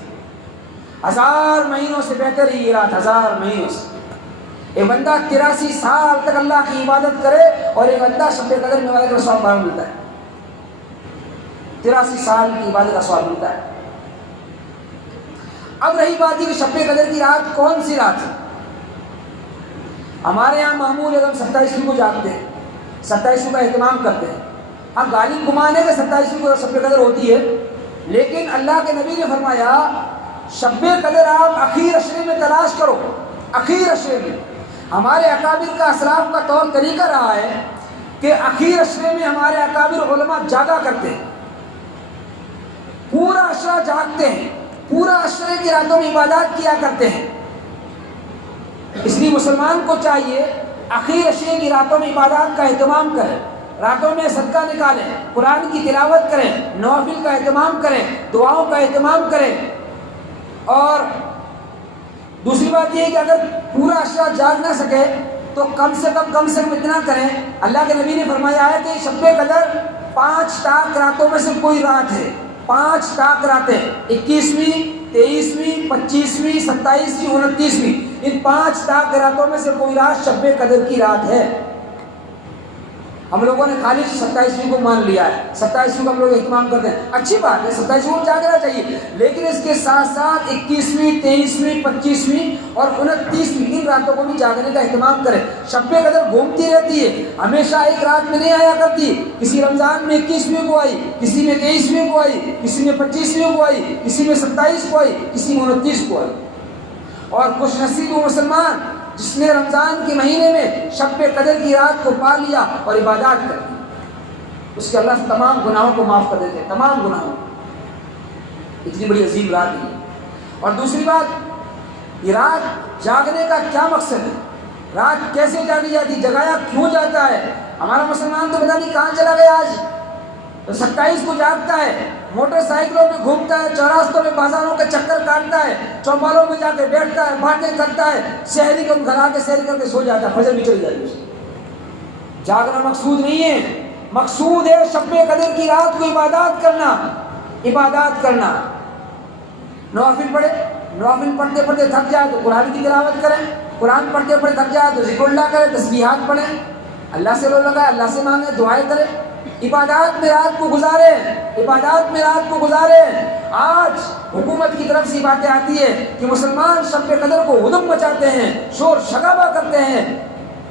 1000 مہینوں سے بہتر ہے یہ رات، 1000 مہینوں سے۔ ایک بندہ 83 سال تک اللہ کی عبادت کرے اور ایک بندہ شب قدر میں عبادت کا ثواب ملتا ہے، 83 سال کی عبادت کا ثواب ملتا ہے۔ اب رہی بات یہ کہ شب قدر کی رات کون سی رات ہے؟ ہمارے یہاں معمول ہے ہم 27ویں کو جاگتے ہیں، 27ویں کا اہتمام کرتے ہیں۔ ہاں غالب گمان ہے کہ 27ویں کو شب قدر ہوتی ہے، لیکن اللہ کے نبی نے فرمایا شب قدر آپ اخیر عشرے میں تلاش کرو، اخیر عشرے میں۔ ہمارے اکابر کا اسلاف کا طور طریقہ رہا ہے کہ اخیر عشرے میں ہمارے اکابر علماء جاگا کرتے ہیں، پورا عشرہ جاگتے ہیں، پورا عشرے کی راتوں میں عبادات کیا کرتے ہیں۔ اس لیے مسلمان کو چاہیے اخیر عشرے کی راتوں میں عبادات کا اہتمام کریں، راتوں میں صدقہ نکالیں، قرآن کی تلاوت کریں، نوافل کا اہتمام کریں، دعاؤں کا اہتمام کریں۔ اور دوسری بات یہ ہے کہ اگر پورا عشرہ جاگ نہ سکے تو کم سے کم اتنا کریں، اللہ کے نبی نے فرمایا ہے کہ شب قدر 5 طاق راتوں میں سے کوئی رات ہے، 5 طاق راتیں، 21ویں 23ویں 25ویں 27ویں 29ویں، ان 5 طاق راتوں میں سے کوئی رات شب قدر کی رات ہے۔ ہم لوگوں نے خالی 27ویں کو مان لیا ہے، 27ویں کو ہم لوگ اہتمام کرتے ہیں، اچھی بات ہے، 27ویں کو جاگنا چاہیے، لیکن اس کے ساتھ ساتھ 21ویں 23ویں 25ویں اور 29ویں ان راتوں کو بھی جاگنے کا اہتمام کریں۔ شب قدر گھومتی رہتی ہے، ہمیشہ ایک رات میں نہیں آیا کرتی، کسی رمضان میں 21ویں کو آئی، کسی میں 23ویں کو آئی، کسی میں 25ویں کو آئی، کسی میں 27 کو آئی، کسی میں 29 کو آئی۔ اور خوش نصیب وہ مسلمان جس نے رمضان کے مہینے میں شب قدر کی رات کو پا لیا اور عبادات کر دی، اس کے اللہ تمام گناہوں کو معاف کر دیتے ہیں، تمام گناہوں۔ اتنی بڑی عظیم رات ہے۔ اور دوسری بات، یہ رات جاگنے کا کیا مقصد ہے؟ رات کیسے جاگی جاتی، جگایا کیوں جاتا ہے؟ ہمارا مسلمان تو پتہ نہیں کہاں چلا گیا آج، تو 27 کو جاگتا ہے، موٹر سائیکلوں پہ گھومتا ہے، چوراستوں میں بازاروں کے چکر کاٹتا ہے، چوپالوں میں جا کے بیٹھتا ہے، باتیں کرتا ہے، شہری کو گھر آ کے سحری کر کے سو جاتا ہے، فجر بھی چلی جاتی ہے۔ جاگنا مقصود نہیں ہے، مقصود ہے شب قدر کی رات کو عبادات کرنا، عبادات کرنا۔ نوافل پڑھے، نوافل پڑھتے پڑھتے تھک جائے تو قرآن کی تلاوت کریں، قرآن پڑھتے پڑھتے تھک جائے تو ذکر اللہ کرے، تسبیحات پڑھیں، اللہ سے رو لگائے، اللہ سے مانگے، دعائیں کرے، عبادات میں رات کو گزارے، عبادات میں رات کو گزارے۔ آج حکومت کی طرف سے باتیں آتی ہے کہ مسلمان شب قدر کو ہدم مچاتے ہیں، شور شگابہ کرتے ہیں،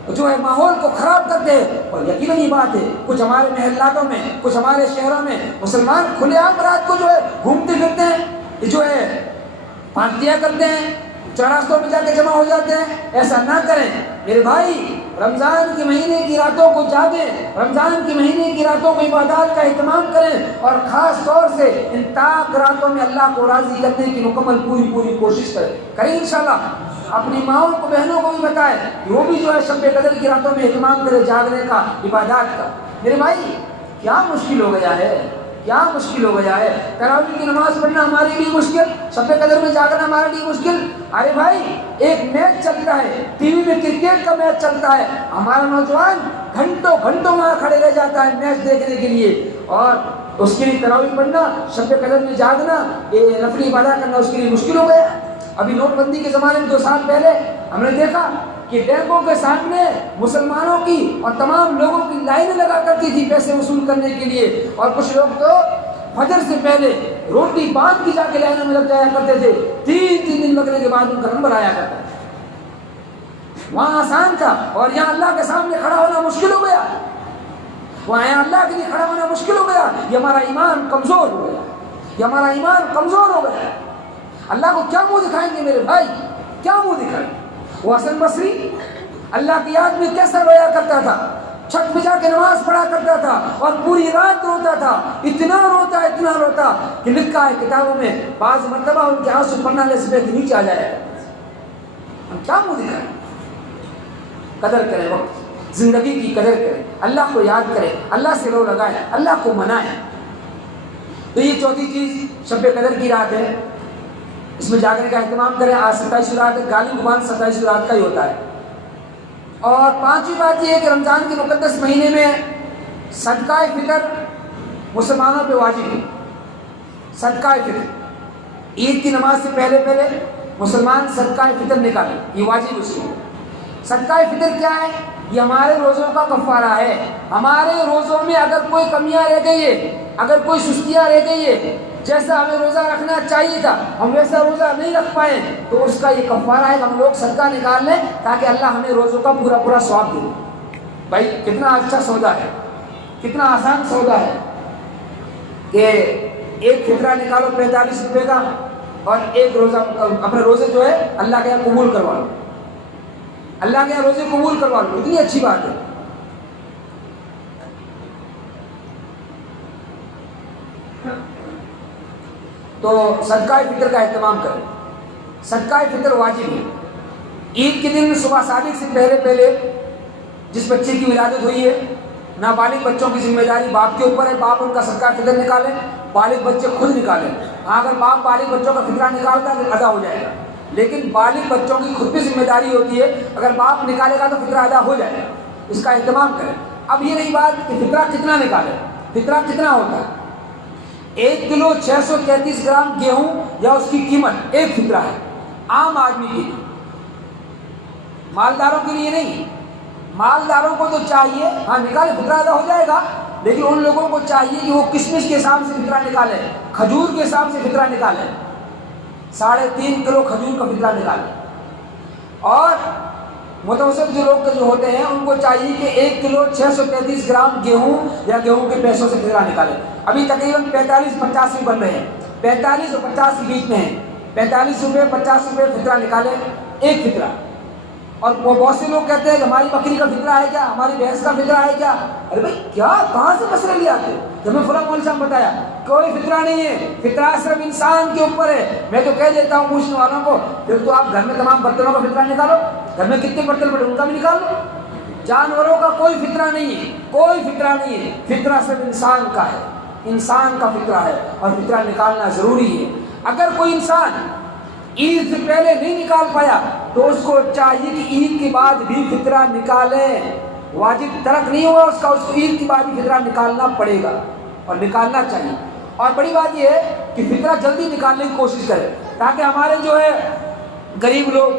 جو ہے ماحول کو خراب کرتے ہیں، اور یقیناً یہ بات ہے کچھ ہمارے محلاتوں میں، کچھ ہمارے شہروں میں مسلمان کھلے عام رات کو جو ہے گھومتے پھرتے ہیں، جو ہے پارٹیاں کرتے ہیں، چوراستوں میں جا کے جمع ہو جاتے ہیں۔ ایسا نہ کریں میرے بھائی، رمضان کے مہینے کی راتوں کو جاگیں، رمضان کے مہینے کی راتوں کو عبادات کا اہتمام کریں، اور خاص طور سے ان تاک راتوں میں اللہ کو راضی کرنے کی مکمل پوری کوشش کریں انشاءاللہ۔ اپنی ماؤں کو، بہنوں کو بھی بتائیں کہ وہ بھی جو ہے شب قدر کی راتوں میں اہتمام کرے، جاگنے کا، عبادات کا۔ میرے بھائی کیا مشکل ہو گیا ہے، کیا مشکل ہو گیا ہے؟ تراویح کی نماز پڑھنا ہمارے لیے مشکل، شب قدر میں جاگنا ہمارے لیے مشکل۔ ارے بھائی ایک میچ چلتا ہے، ٹی وی میں کرکٹ کا میچ چلتا ہے، ہمارا نوجوان گھنٹوں گھنٹوں وہاں کھڑے رہ جاتا ہے میچ دیکھنے کے لیے، اور اس کے لیے تراویح پڑھنا، شب قدر میں جاگنا، یہ نفلی عبادت کرنا اس کے لیے مشکل ہو گیا۔ ابھی نوٹ بندی کے زمانے میں 2 سال پہلے ہم نے دیکھا کہ بینکوں کے سامنے مسلمانوں کی اور تمام لوگوں کی لائنیں لگا کرتی تھی پیسے وصول کرنے کے لیے، اور کچھ لوگ تو فجر سے پہلے روٹی باندھ کے جا کے لائنوں میں لگ جایا کرتے تھے، 3 دن لگنے کے بعد ان کا نمبر آیا کرتا تھا۔ وہاں آسان تھا، اور یہاں اللہ کے سامنے کھڑا ہونا مشکل ہو گیا، وہاں یہاں اللہ کے لیے کھڑا ہونا مشکل ہو گیا۔ یہ ہمارا ایمان کمزور ہو گیا، یہ ہمارا ایمان کمزور ہو گیا۔ اللہ کو کیا منہ دکھائیں گے میرے بھائی، کیا منہ دکھائیں؟ وہ حسن بصری اللہ کی یاد میں کیسا رویا کرتا تھا، چھت پہ جا کے نماز پڑھا کرتا تھا، اور پوری رات روتا تھا، اتنا روتا کہ لکھا ہے کتابوں میں بعض مرتبہ ان کے آنسو پڑھنے والے سے کے نیچے آ جائے۔ ہم کیا منہ دکھائیں؟ قدر کریں، وقت زندگی کی قدر کریں، اللہ کو یاد کریں، اللہ سے رو لگائیں، اللہ کو منائیں۔ تو یہ چوتھی چیز شب قدر کی رات ہے، اس میں جاگنے کا اہتمام کریں۔ آج 27 رات ہے، غالب گمان 27 رات کا ہی ہوتا ہے۔ اور 5ویں بات یہ ہے کہ رمضان کے مقدس مہینے میں صدقہ فطر مسلمانوں پہ واجب ہے۔ صدقہ فطر، عید کی نماز سے پہلے مسلمان صدقہ فطر نکالیں، یہ واجب اس کو۔ صدقہ فطر کیا ہے؟ یہ ہمارے روزوں کا کفارہ ہے۔ ہمارے روزوں میں اگر کوئی کمیاں رہ گئی ہے، اگر کوئی سستیاں رہ گئی ہے، جیسا ہمیں روزہ رکھنا چاہیے تھا ہم ویسا روزہ نہیں رکھ پائے، تو اس کا یہ کفارہ ہے کہ ہم لوگ صدقہ نکال لیں تاکہ اللہ ہمیں روزوں کا پورا ثواب دے۔ بھائی کتنا اچھا سودا ہے، کتنا آسان سودا ہے کہ ایک فطرہ نکالو 45 روپے کا، اور ایک روزہ اپنے روزے جو ہے اللہ کے یہاں قبول کروا لو، اللہ کے یہاں روزے قبول کروا لو، کتنی اچھی بات ہے۔ تو صدقہ فطر کا اہتمام کریں، صدقہ فطر واجب ہے۔ عید کے دن صبح صادق سے پہلے جس بچے کی ولادت ہوئی ہے، نابالغ بچوں کی ذمہ داری باپ کے اوپر ہے، باپ ان کا صدقہ فطر نکالیں، بالغ بچے خود نکالیں۔ اگر باپ بالغ بچوں کا فطرہ نکالتا ہے تو ادا ہو جائے گا، لیکن بالغ بچوں کی خود بھی ذمہ داری ہوتی ہے، اگر باپ نکالے گا تو فطرہ ادا ہو جائے گا، اس کا اہتمام کریں۔ اب یہ رہی بات کہ فطرہ کتنا نکالیں، فطرہ کتنا ہوتا ہے؟ 1 کلو 633 گرام گیہوں یا اس کی قیمت ایک فطرہ ہے، عام آدمی کے لیے، مالداروں کے لیے نہیں۔ مالداروں کو تو چاہیے ہاں نکالے، فطرہ ادا ہو جائے گا، لیکن ان لوگوں کو چاہیے کہ وہ کشمش کے حساب سے فطرہ نکالیں، کھجور کے حساب سے فطرہ نکالیں، 3.5 کلو کھجور کا فطرہ نکالیں۔ اور متوسط جو لوگ جو ہوتے ہیں ان کو چاہیے کہ 1 کلو 633 گرام گیہوں یا گیہوں کے پیسوں سے فطرہ نکالیں۔ ابھی تقریباً 45-50 بن رہے ہیں، 45 اور 50 کے بیچ میں ہیں، 45 روپے 50 روپے فطرہ نکالیں، ایک فطرہ۔ اور وہ بہت سے لوگ کہتے ہیں کہ ہماری بکری کا فطرہ ہے کیا، ہماری بھینس کا فطرہ ہے کیا؟ ارے بھائی کیا کہاں سے مسئلے لے آتے؟ جب میں فلاں مولوی صاحب بتایا کوئی فطرہ نہیں ہے، فطرہ صرف انسان کے اوپر ہے۔ میں تو کہہ دیتا ہوں پوچھنے والوں کو، پھر تو آپ گھر میں تمام برتنوں کا فطرہ نکالو، گھر میں کتنے برتن پڑے ان کا بھی نکال لو۔ جانوروں کا کوئی فطرہ نہیں ہے، کوئی فطرہ نہیں ہے، فطرہ صرف انسان کا ہے، انسان کا فطرہ ہے، اور فطرہ نکالنا ضروری ہے۔ اگر کوئی انسان عید سے پہلے نہیں نکال پایا تو اس کو چاہیے کہ عید کے بعد بھی فطرہ نکالیں، واجب ترک نہیں ہوا اس کا، اس کو عید کے بعد بھی فطرہ نکالنا پڑے گا اور نکالنا چاہیے۔ اور بڑی بات یہ ہے کہ فطرہ جلدی نکالنے کی کوشش کریں تاکہ ہمارے جو ہے غریب لوگ،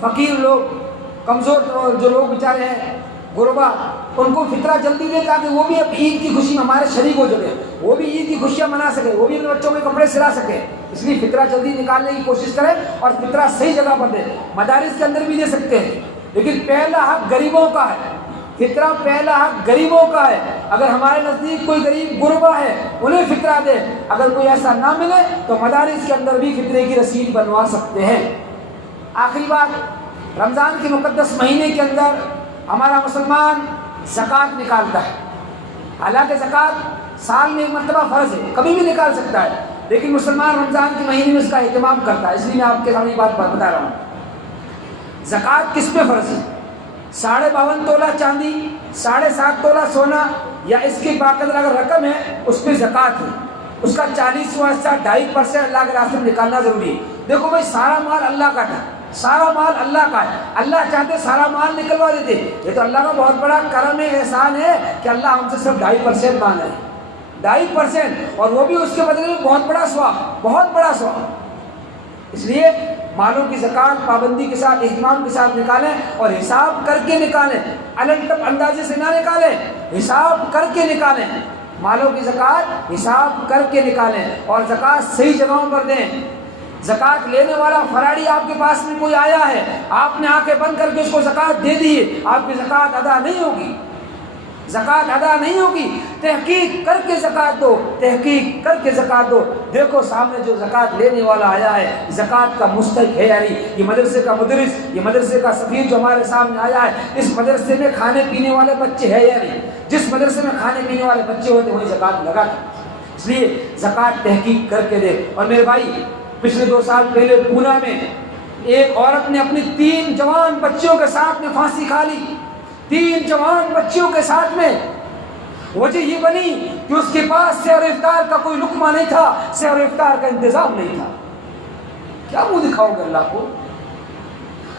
فقیر لوگ، کمزور جو لوگ بیچارے ہیں غربا، ان کو فطرہ جلدی دے تاکہ وہ بھی اب عید کی خوشی میں ہمارے شریک ہو جائے، وہ بھی عید کی خوشیاں منا سکے، وہ بھی اپنے بچوں کے کپڑے سلا سکے، اس لیے فطرہ جلدی نکالنے کی کوشش کریں اور فطرہ صحیح جگہ پر دیں۔ مدارس کے اندر بھی دے سکتے ہیں، لیکن پہلا حق غریبوں کا ہے، فطرہ پہلا حق غریبوں کا ہے۔ اگر ہمارے نزدیک کوئی غریب غربا ہے انہیں فطرہ دے، اگر کوئی ایسا نہ ملے تو مدارس کے اندر بھی فطرے کی رسید بنوا سکتے ہیں۔ آخری بات، رمضان کے مقدس مہینے کے اندر ہمارا مسلمان زکوٰۃ نکالتا ہے۔ حالانکہ زکوٰۃ سال میں ایک مرتبہ فرض ہے، کبھی بھی نکال سکتا ہے، لیکن مسلمان رمضان کے مہینے میں اس کا اہتمام کرتا ہے، اس لیے میں آپ کے سامنے یہ بات بتا رہا ہوں۔ زکوٰۃ کس پہ فرض ہے؟ 52.5 تولہ چاندی، 7.5 تولہ سونا یا اس کی باقاعدہ اگر رقم ہے اس پہ زکوٰۃ ہے، اس کا 40واں حصہ 2.5% اللہ کے راستے میں نکالنا ضروری ہے۔ دیکھو بھائی، سارا مال اللہ کا تھا، سارا مال اللہ کا ہے، اللہ چاہتے سارا مال نکلوا دیتے، یہ تو اللہ کا بہت بڑا کرم ہے، احسان ہے کہ اللہ ہم سے صرف 2.5% مانگ رہے ہیں، 2.5%، اور وہ بھی اس کے بدلے میں بہت بڑا ثواب، بہت بڑا ثواب۔ اس لیے مالوں کی زکوٰۃ پابندی کے ساتھ، اہتمام کے ساتھ نکالیں اور حساب کر کے نکالیں، الگ ٹپ اندازے سے نہ نکالیں، حساب کر کے نکالیں، مالوں کی زکوٰۃ حساب کر کے نکالیں اور زکوٰۃ صحیح جگہوں پر دیں۔ زکوٰۃ لینے والا فراڈی آپ کے پاس میں کوئی آیا ہے، آپ نے آنکھیں بند کر کے اس کو زکوٰۃ دے دی ہے، آپ کی زکوٰۃ ادا نہیں ہوگی، زکوٰۃ ادا نہیں ہوگی۔ تحقیق کر کے زکوٰۃ دو، تحقیق کر کے زکوٰۃ دو۔ دیکھو سامنے جو زکوٰۃ لینے والا آیا ہے زکوٰۃ کا مستحق ہے یا نہیں، یہ مدرسے کا مدرس، یہ مدرسے کا سفیر جو ہمارے سامنے آیا ہے، اس مدرسے میں کھانے پینے والے بچے ہیں یا نہیں؟ جس مدرسے میں کھانے پینے والے بچے ہوتے وہیں زکوٰۃ لگا دے، اس لیے زکوٰۃ تحقیق کر کے دے۔ اور میرے بھائی، پچھلے 2 سال پہلے پونا میں ایک عورت نے اپنی 3 جوان بچیوں کے ساتھ میں پھانسی کھا لی، 3 جوان بچیوں کے ساتھ میں۔ وجہ یہ بنی کہ اس کے پاس سحر افطار کا کوئی لقمہ نہیں تھا، سحر افطار کا انتظام نہیں تھا۔ کیا منہ دکھاؤ گے اللہ کو؟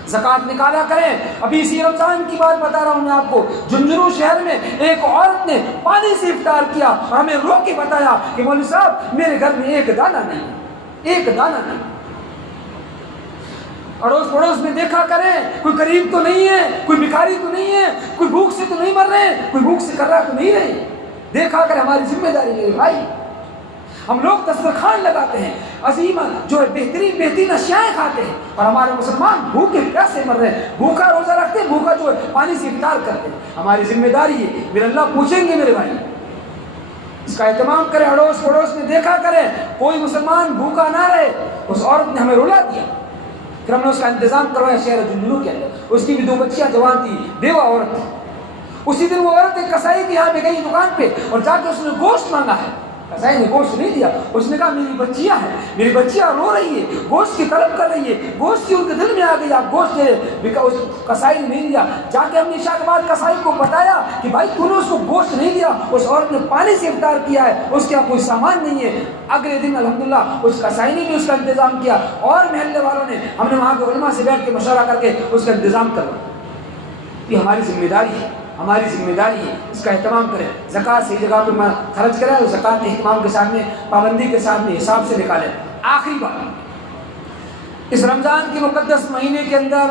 زکوٰۃ نکالا کریں۔ ابھی اسی رمضان کی بات بتا رہا ہوں میں آپ کو، جھنجھنو شہر میں ایک عورت نے پانی سے افطار کیا اور ہمیں رو کے بتایا کہ مولوی صاحب میرے گھر میں ایک دانہ نہیں، ایک دانہ نہیں۔ اڑوس پڑوس میں دیکھا کریں، کوئی غریب تو نہیں ہے، کوئی بھکاری تو نہیں ہے، کوئی بھوک سے تو نہیں مر رہے، کوئی بھوک سے کر رہا تو نہیں رہے۔ دیکھا کر ہماری ذمہ داری میرے بھائی۔ ہم لوگ دسترخوان لگاتے ہیں، عظیم جو ہے بہترین اشیاء کھاتے ہیں، اور ہمارے مسلمان بھوکے پیاسے مر رہے ہیں، بھوکا روزہ رکھتے ہیں، بھوکا جو ہے پانی سے افطار کرتے ہیں۔ ہماری ذمہ داری ہے، میرے اللہ پوچھیں گے میرے بھائی، اس کا اہتمام کریں۔ اڑوس پڑوس میں دیکھا کریں کوئی مسلمان بھوکا نہ رہے۔ اس عورت نے ہمیں رلا دیا، پھر ہم نے اس کا انتظام کروایا شہر جھنجھنو کے اندر۔ اس کی بھی 2 بچیاں جوان تھی، بیوہ عورت تھی۔ اسی دن وہ عورت ایک کسائی کے یہاں پہ گئی دکان پہ اور جا کے اس نے گوشت مانگا ہے، کسائی نے گوشت نہیں دیا۔ اس نے کہا میری بچیاں ہیں، میری بچیاں رو رہی ہے، گوشت کی طلب کر رہی ہے، گوشت کی ان کے دل میں آ گئی، آپ گوشت دے۔ اس کسائی نے نہیں دیا۔ جا کے ہم نے عشاء کے بعد کسائی کو بتایا کہ بھائی تو نے اس کو گوشت نہیں دیا، اس عورت نے پانی سے افطار کیا ہے، اس کے یہاں کوئی سامان نہیں ہے۔ اگلے دن الحمدللہ اس کسائی نے بھی اس کا انتظام کیا اور محلے والوں نے، ہم نے وہاں کے علماء سے بیٹھ کے مشورہ کر کے اس کا انتظام کروایا۔ یہ ہماری ذمہ داری ہے، ہماری ذمہ داری ہے، اس کا اہتمام کریں۔ زکوٰۃ صحیح جگہ پہ خرچ کریں اور زکوٰۃ اہتمام کے ساتھ میں، پابندی کے ساتھ میں، حساب سے نکالیں۔ آخری بات، اس رمضان کے مقدس مہینے کے اندر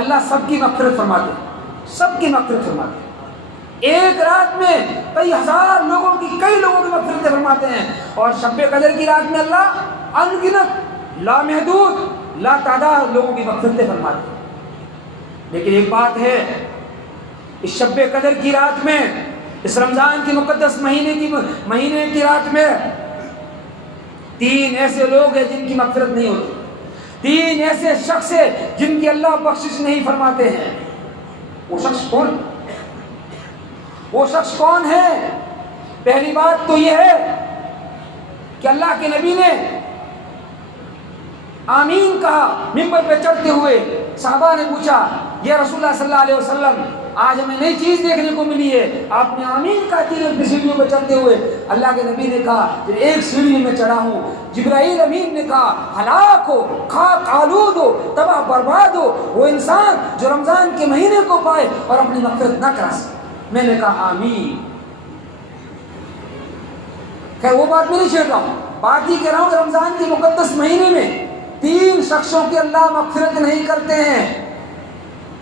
اللہ سب کی مغفرت فرماتے ہیں، سب کی مغفرت فرماتے ہیں۔ ایک رات میں کئی ہزار لوگوں کی، کئی لوگوں کی مغفرت فرماتے ہیں، اور شب قدر کی رات میں اللہ انگنت، لامحدود، لا تعداد لوگوں کی مغفرت فرماتے ہیں۔ لیکن ایک بات ہے، اس شب قدر کی رات میں، اس رمضان کی مقدس مہینے کی رات میں 3 ایسے لوگ ہیں جن کی مغفرت نہیں ہوتی، 3 ایسے شخص ہیں جن کی اللہ بخشش نہیں فرماتے ہیں۔ وہ شخص کون؟ وہ شخص کون ہے؟ پہلی بات تو یہ ہے کہ اللہ کے نبی نے آمین کہا ممبر پہ چڑھتے ہوئے۔ صحابہ نے پوچھا یا رسول اللہ صلی اللہ علیہ وسلم، آج ہمیں نئی چیز دیکھنے کو ملی ہے، آپ نے آمین کہا 3 سیڑھیوں پہ چڑھتے ہوئے۔ اللہ کے نبی نے کہا جب ایک سیڑھی میں چڑھا ہوں، جبرائیل امین نے کہا ہلاک ہو، خاک آلود ہو، تباہ برباد ہو وہ انسان جو رمضان کے مہینے کو پائے اور اپنی مغفرت نہ کرا سکے۔ میں نے کہا آمین۔ خیر وہ بات میں نہیں چھیڑ رہا ہوں، بات یہ کہہ رہا ہوں کہ رمضان کے مقدس مہینے میں 3 شخصوں کی اللہ مغفرت نہیں کرتے ہیں۔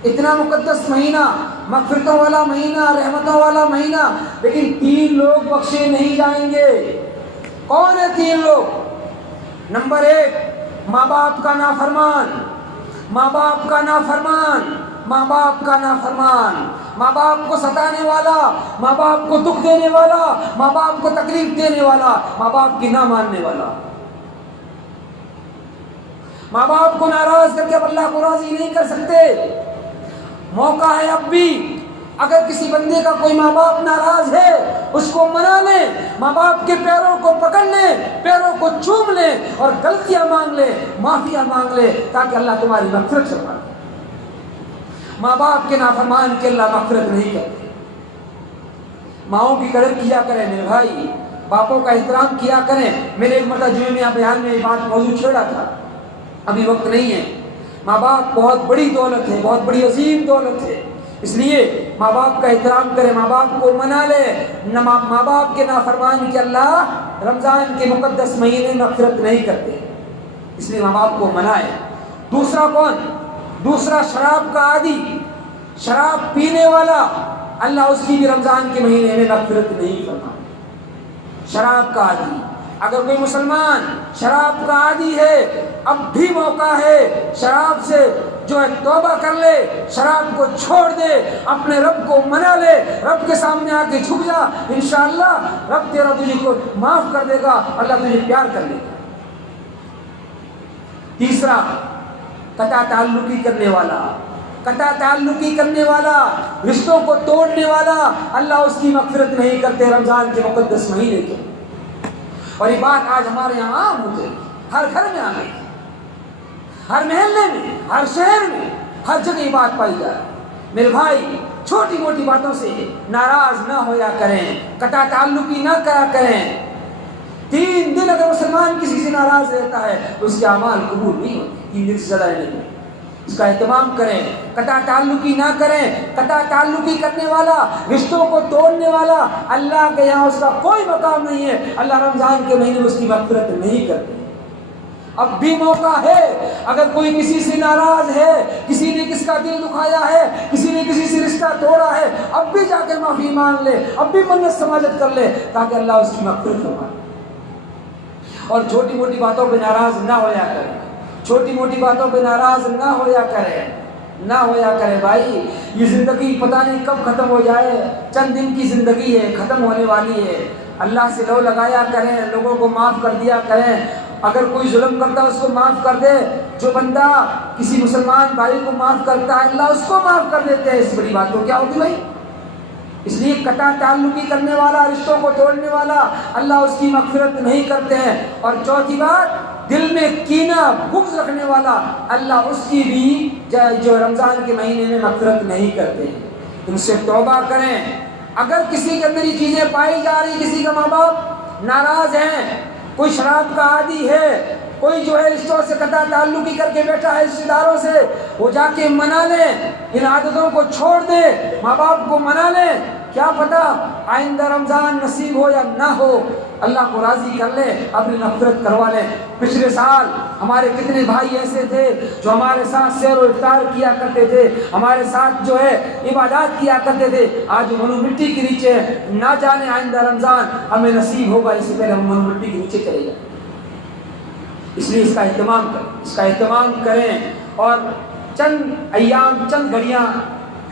اتنا مقدس مہینہ، مغفرتوں والا مہینہ، رحمتوں والا مہینہ، لیکن 3 لوگ بخشے نہیں جائیں گے۔ کون ہے 3 لوگ؟ نمبر 1، ماں باپ کا نافرمان، ماں باپ کا نافرمان، ماں باپ کا نافرمان، ماں باپ کو ستانے والا، ماں باپ کو دکھ دینے والا، ماں باپ کو تکلیف دینے والا، ماں باپ کی نہ ماننے والا، ماں باپ کو ناراض کر کے اب اللہ کو راضی نہیں کر سکتے۔ موقع ہے اب بھی، اگر کسی بندے کا کوئی ماں باپ ناراض ہے اس کو منا لیں، ماں باپ کے پیروں کو پکڑ لیں، پیروں کو چوم لیں اور غلطیاں مانگ لیں، معافیاں مانگ لیں، تاکہ اللہ تمہاری مغفرت فرما دے۔ ماں باپ کے نافرمان کے اللہ مغفرت نہیں کرتے۔ ماؤں کی قدر کیا کریں میرے بھائی، باپوں کا احترام کیا کریں۔ میں نے ایک مرتبہ جمعے میں بیان میں بات موضوع چھیڑا تھا، ابھی وقت نہیں ہے۔ ماں باپ بہت بڑی دولت ہے، بہت بڑی عظیم دولت ہے، اس لیے ماں باپ کا احترام کریں، ماں باپ کو منا لے۔ ماں باپ کے نافرمان کے اللہ رمضان کے مقدس مہینے میں مغفرت نہیں کرتے، اس لیے ماں باپ کو منائے۔ دوسرا کون؟ دوسرا شراب کا عادی، شراب پینے والا، اللہ اس کی بھی رمضان کے مہینے میں مغفرت نہیں فرماتا۔ شراب کا عادی، اگر کوئی مسلمان شراب کا عادی ہے اب بھی موقع ہے، شراب سے جو ہے توبہ کر لے، شراب کو چھوڑ دے، اپنے رب کو منا لے، رب کے سامنے آ کے جھک جا، انشاءاللہ رب تیرا تجھے کو معاف کر دے گا، اللہ تجھے پیار کر لے گا۔ تیسرا، قطع تعلقی کرنے والا، قطع تعلقی کرنے والا، رشتوں کو توڑنے والا، اللہ اس کی مغفرت نہیں کرتے رمضان کے مقدس مہینے کے۔ اور یہ بات آج ہمارے یہاں عام ہو گئی، ہر گھر میں آ گئی، ہر محلے میں، ہر شہر میں، ہر جگہ یہ بات پائی جائے۔ میرے بھائی، چھوٹی موٹی باتوں سے ناراض نہ ہویا کریں، قطع تعلقی نہ کرا کریں۔ 3 دن اگر مسلمان کسی سے ناراض رہتا ہے تو اس کے اعمال قبول نہیں ہوتے، 3 دن سے زیادہ رہنے دیں، اس کا اہتمام کریں، قطع تعلقی نہ کریں۔ قطع تعلقی کرنے والا، رشتوں کو توڑنے والا، اللہ کے یہاں اس کا کوئی مقام نہیں ہے، اللہ رمضان کے مہینے میں اس کی مغفرت نہیں کرتے۔ اب بھی موقع ہے، اگر کوئی کسی سے ناراض ہے، کسی نے کس کا دل دکھایا ہے، کسی نے کسی سے رشتہ توڑا ہے، اب بھی جا کے معافی مانگ لے، اب بھی منت سماجت کر لے، تاکہ اللہ اس کی مغفرت فرمائے۔ اور چھوٹی موٹی باتوں پہ ناراض نہ ہویا کرے، چھوٹی موٹی باتوں پہ ناراض نہ ہویا کرے، نہ ہویا کرے بھائی۔ یہ زندگی پتہ نہیں کب ختم ہو جائے، چند دن کی زندگی ہے، ختم ہونے والی ہے۔ اللہ سے لو لگایا کریں، لوگوں کو معاف کر دیا کریں، اگر کوئی ظلم کرتا ہے اس کو معاف کر دے۔ جو بندہ کسی مسلمان بھائی کو معاف کرتا ہے اللہ اس کو معاف کر دیتے ہیں، اس بڑی بات تو کیا ہوتی بھائی؟ اس لیے قطع تعلقی کرنے والا، رشتوں کو توڑنے والا، اللہ اس کی مغفرت نہیں کرتے ہیں۔ اور چوتھی بات، دل میں کینہ بغض رکھنے والا، اللہ اس کی بھی جو رمضان کے مہینے میں مغفرت نہیں کرتے۔ ان سے توبہ کریں۔ اگر کسی کے اندر یہ چیزیں پائی جا رہی، کسی کا ماں باپ ناراض ہیں، کوئی شراب کا عادی ہے، کوئی جو ہے رشتوں سے قطع تعلقی کر کے بیٹھا ہے رشتہ داروں سے، وہ جا کے منا لیں، ان عادتوں کو چھوڑ دیں، ماں باپ کو منا لیں۔ کیا پتہ آئندہ رمضان نصیب ہو یا نہ ہو، اللہ کو راضی کر لیں، اپنی مغفرت کروا لیں۔ پچھلے سال ہمارے کتنے بھائی ایسے تھے جو ہمارے ساتھ سیر و افطار کیا کرتے تھے، ہمارے ساتھ جو ہے عبادات کیا کرتے تھے، آج وہ منو مٹی کے نیچے ہیں۔ نہ جانے آئندہ رمضان ہمیں نصیب ہوگا، اس سے پہلے ہم منو مٹی کے نیچے چلے جائیں۔ اس لیے اس کا اہتمام کریں، اس کا اہتمام کریں۔ اور چند ایام، چند گھڑیاں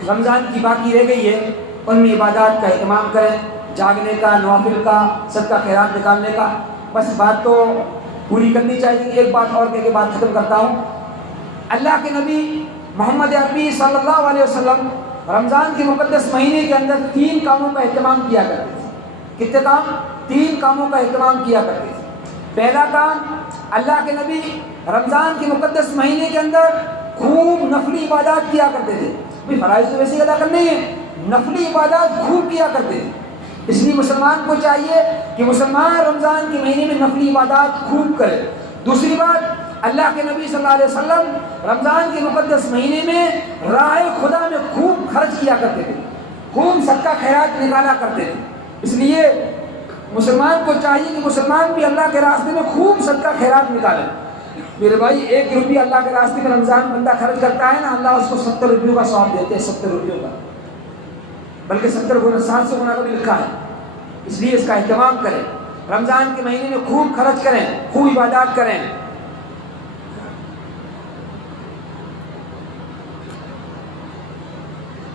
رمضان کی باقی رہ گئی ہے، ان میں عبادات کا اہتمام کریں، جاگنے کا، نوافل کا، صدقہ خیرات نکالنے کا۔ بس بات تو پوری کرنی چاہیے۔ ایک بات اور کہہ کے بات ختم کرتا ہوں۔ اللہ کے نبی محمد عربی صلی اللہ علیہ وسلم رمضان کے مقدس مہینے کے اندر 3 کاموں کا اہتمام کیا کرتے تھے۔ کتنے کام؟ 3 کاموں کا اہتمام کیا کرتے تھے۔ پہلا کام، اللہ کے نبی رمضان کے مقدس مہینے کے اندر خوب نفلی عبادات کیا کرتے تھے۔ بھی فرائض تو ویسے ادا کرنے ہیں، نفلی عبادات خوب کیا کرتے تھے۔ اس لیے مسلمان کو چاہیے کہ مسلمان رمضان کے مہینے میں نفلی عبادات خوب کرے۔ دوسری بات، اللہ کے نبی صلی اللہ علیہ وسلم رمضان کے مقدس مہینے میں راہ خدا میں خوب خرچ کیا کرتے تھے، خوب صدقہ خیرات نکالا کرتے تھے۔ اس لیے مسلمان کو چاہیے کہ مسلمان بھی اللہ کے راستے میں خوب صدقہ خیرات نکالے۔ میرے بھائی 1 روپیہ اللہ کے راستے میں رمضان بندہ خرچ کرتا ہے نا، اللہ اس کو 70 روپیوں کا ثواب دیتے ہیں، 70 روپیوں کا، بلکہ 70 گنا 700 گنا کا بھی لکھا ہے۔ اس لیے اس کا اہتمام کریں، رمضان کے مہینے میں خوب خرچ کریں، خوب عبادات کریں۔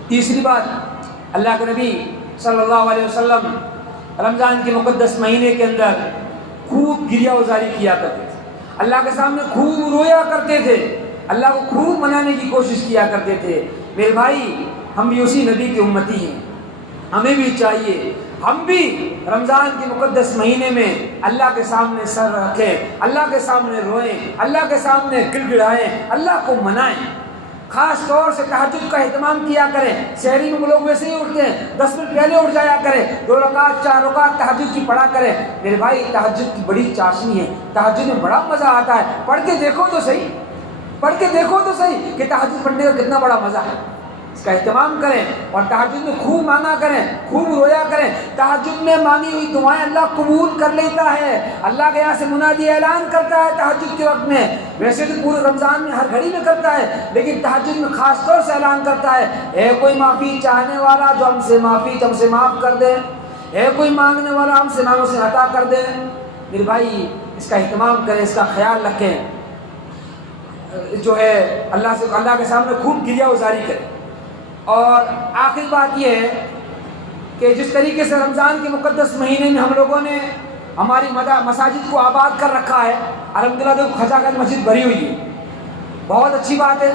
تیسری بات، اللہ کے نبی صلی اللہ علیہ وسلم رمضان کے مقدس مہینے کے اندر خوب گریہ وزاری کیا کرتے تھے، اللہ کے سامنے خوب رویا کرتے تھے، اللہ کو خوب منانے کی کوشش کیا کرتے تھے۔ میرے بھائی ہم بھی اسی نبی کی امتی ہیں، ہمیں بھی چاہیے ہم بھی رمضان کے مقدس مہینے میں اللہ کے سامنے سر رکھیں، اللہ کے سامنے روئیں، اللہ کے سامنے گڑ گڑائیں، اللہ کو منائیں۔ خاص طور سے تہجد کا اہتمام کیا کریں۔ شہری میں لوگ ویسے ہی اٹھتے ہیں، 10 منٹ پہلے اٹھ جایا کریں، 2 رکعت 4 رکعت تہجد کی پڑھا کریں۔ میرے بھائی تہجد کی بڑی چاشنی ہے، تہجد میں بڑا مزہ آتا ہے، پڑھ کے دیکھو تو صحیح، پڑھ کے دیکھو تو صحیح کہ تہجد پڑھنے کا کتنا بڑا مزہ ہے۔ اس کا اہتمام کریں اور تہجد میں خوب مانگا کریں، خوب رویا کریں۔ تہجد میں مانگی ہوئی دعائیں اللہ قبول کر لیتا ہے، اللہ کے یہاں سے منادی اعلان کرتا ہے تہجد کے وقت میں۔ ویسے تو پورے رمضان میں ہر گھڑی میں کرتا ہے، لیکن تہجد میں خاص طور سے اعلان کرتا ہے، اے کوئی معافی چاہنے والا جو ہم سے معاف کر دے، اے کوئی مانگنے والا ہم سے مانگو سے عطا کر دے۔ میرے بھائی اس کا اہتمام کریں، اس کا خیال رکھیں، جو ہے اللہ کے سامنے خوب گریہ وزاری کریں۔ اور آخری بات یہ ہے کہ جس طریقے سے رمضان کے مقدس مہینے میں ہم لوگوں نے ہماری مساجد کو آباد کر رکھا ہے، الحمدللہ دیکھو خواجہ گنج مسجد بھری ہوئی ہے، بہت اچھی بات ہے،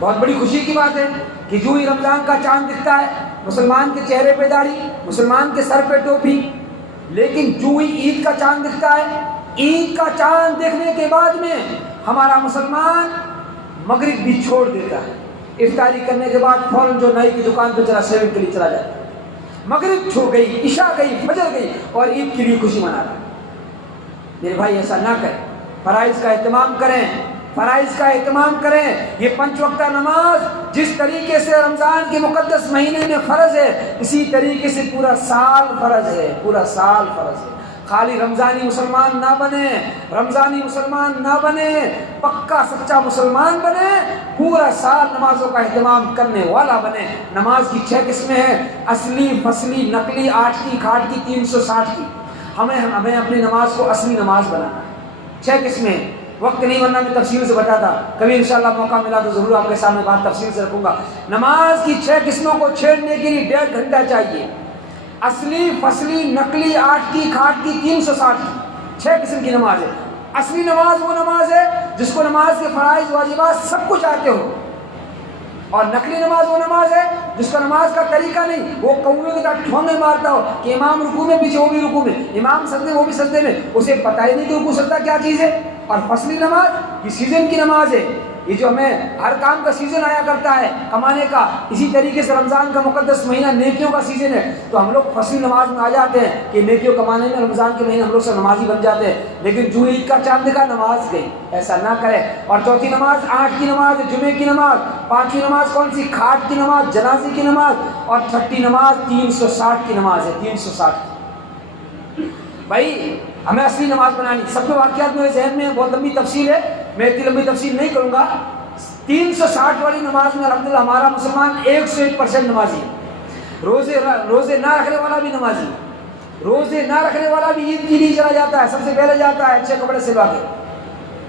بہت بڑی خوشی کی بات ہے کہ جو ہی رمضان کا چاند دکھتا ہے مسلمان کے چہرے پہ داڑھی، مسلمان کے سر پہ ٹوپی، لیکن جو ہی عید کا چاند دکھتا ہے، عید کا چاند دیکھنے کے بعد میں ہمارا مسلمان مغرب بھی چھوڑ دیتا ہے، افطاری کرنے کے بعد فوراً جو نائی کی دکان پہ چلا سیون کے لیے چلا جاتا ہے، مغرب چھو گئی، عشاء گئی، فجر گئی اور عید کے لیے خوشی منا رہا ہے۔ میرے بھائی ایسا نہ کریں، فرائض کا اہتمام کریں، فرائض کا اہتمام کریں۔ یہ 5 وقتہ نماز جس طریقے سے رمضان کے مقدس مہینے میں فرض ہے، اسی طریقے سے پورا سال فرض ہے، پورا سال فرض ہے۔ خالی رمضانی مسلمان نہ بنے، رمضانی مسلمان نہ بنے، پکا سچا مسلمان بنے، پورا سال نمازوں کا اہتمام کرنے والا بنے۔ نماز کی 6 قسمیں ہیں، اصلی، فصلی، نقلی، 8 کی، کھاٹ کی، 360 کی۔ ہمیں اپنی نماز کو اصلی نماز بنانا ہے۔ 6 قسمیں، وقت نہیں ورنہ میں تفصیل سے بتاتا، کبھی انشاءاللہ موقع ملا تو ضرور آپ کے سامنے بات تفصیل سے رکھوں گا۔ نماز کی 6 قسموں کو چھیڑنے کے لیے 1.5 گھنٹہ چاہیے، اصلی، فصلی، نقلی، 8 کی، کھاٹ کی، 360 کی، 6 قسم کی نماز ہے۔ اصلی نماز وہ نماز ہے جس کو نماز کے فرائض واجبات سب کچھ آتے ہو، اور نقلی نماز وہ نماز ہے جس کا نماز کا طریقہ نہیں، وہ کوے کے ساتھ ٹھونگے مارتا ہو کہ امام رکوع میں پیچھے وہ بھی رکوع میں، امام سجدے وہ بھی سجدے میں، اسے پتہ ہی نہیں کہ رکوع سجدہ کیا چیز ہے۔ اور فصلی نماز یہ سیزن کی نماز ہے، یہ جو ہمیں ہر کام کا سیزن آیا کرتا ہے کمانے کا، اسی طریقے سے رمضان کا مقدس مہینہ نیکیوں کا سیزن ہے، تو ہم لوگ فصلی نماز میں آ جاتے ہیں کہ نیکیوں کمانے میں رمضان کے مہینے ہم لوگ سے نمازی بن جاتے ہیں، لیکن جو عید کا چاند دکھا نماز گئی، ایسا نہ کرے۔ اور چوتھی نماز 8 کی نماز ہے، جمعے کی نماز۔ 5ویں نماز کون سی؟ کھاٹ کی نماز، جنازے کی نماز۔ اور 6ٹھی نماز 360 کی نماز ہے، 360 کی۔ بھائی ہمیں اصلی نماز بنانی۔ سب کے واقعات میرے ذہن میں بہت لمبی تفصیل ہے، میں اتنی لمبی تفصیل نہیں کروں گا۔ 360 والی نماز میں الحمدللہ ہمارا مسلمان 101% نمازی ہے۔ روزے نہ رکھنے والا بھی نمازی، روزے نہ رکھنے والا بھی عید کے لیے چلا جاتا ہے، سب سے پہلے جاتا ہے اچھے کپڑے سلوا کے۔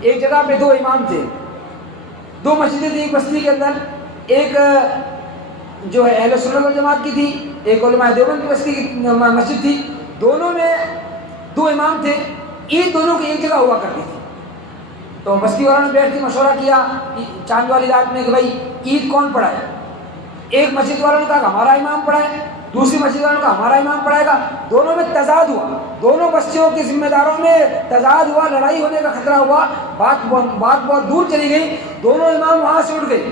ایک جگہ پہ 2 امام تھے، 2 مسجدیں تھیں ایک بستی کے اندر، ایک جو ہے اہل سنت والجماعت کی تھی، ایک علماء دیوبند کی بستی کی مسجد تھی۔ دونوں میں 2 امام تھے، عید دونوں کی ایک جگہ ہوا کرتی تھی۔ تو بستی والوں نے بیٹھ کے مشورہ کیا چاند والی رات میں کہ بھائی عید کون پڑھائے؟ ایک مسجد والوں نے کہا کہ ہمارا امام پڑھائے، دوسری مسجد والوں نے کہا ہمارا امام پڑھائے گا۔ دونوں میں تضاد ہوا، دونوں بستیوں کے ذمہ داروں میں تضاد ہوا، لڑائی ہونے کا خطرہ ہوا، بات بہت دور چلی گئی۔ دونوں امام وہاں سے اٹھ گئے،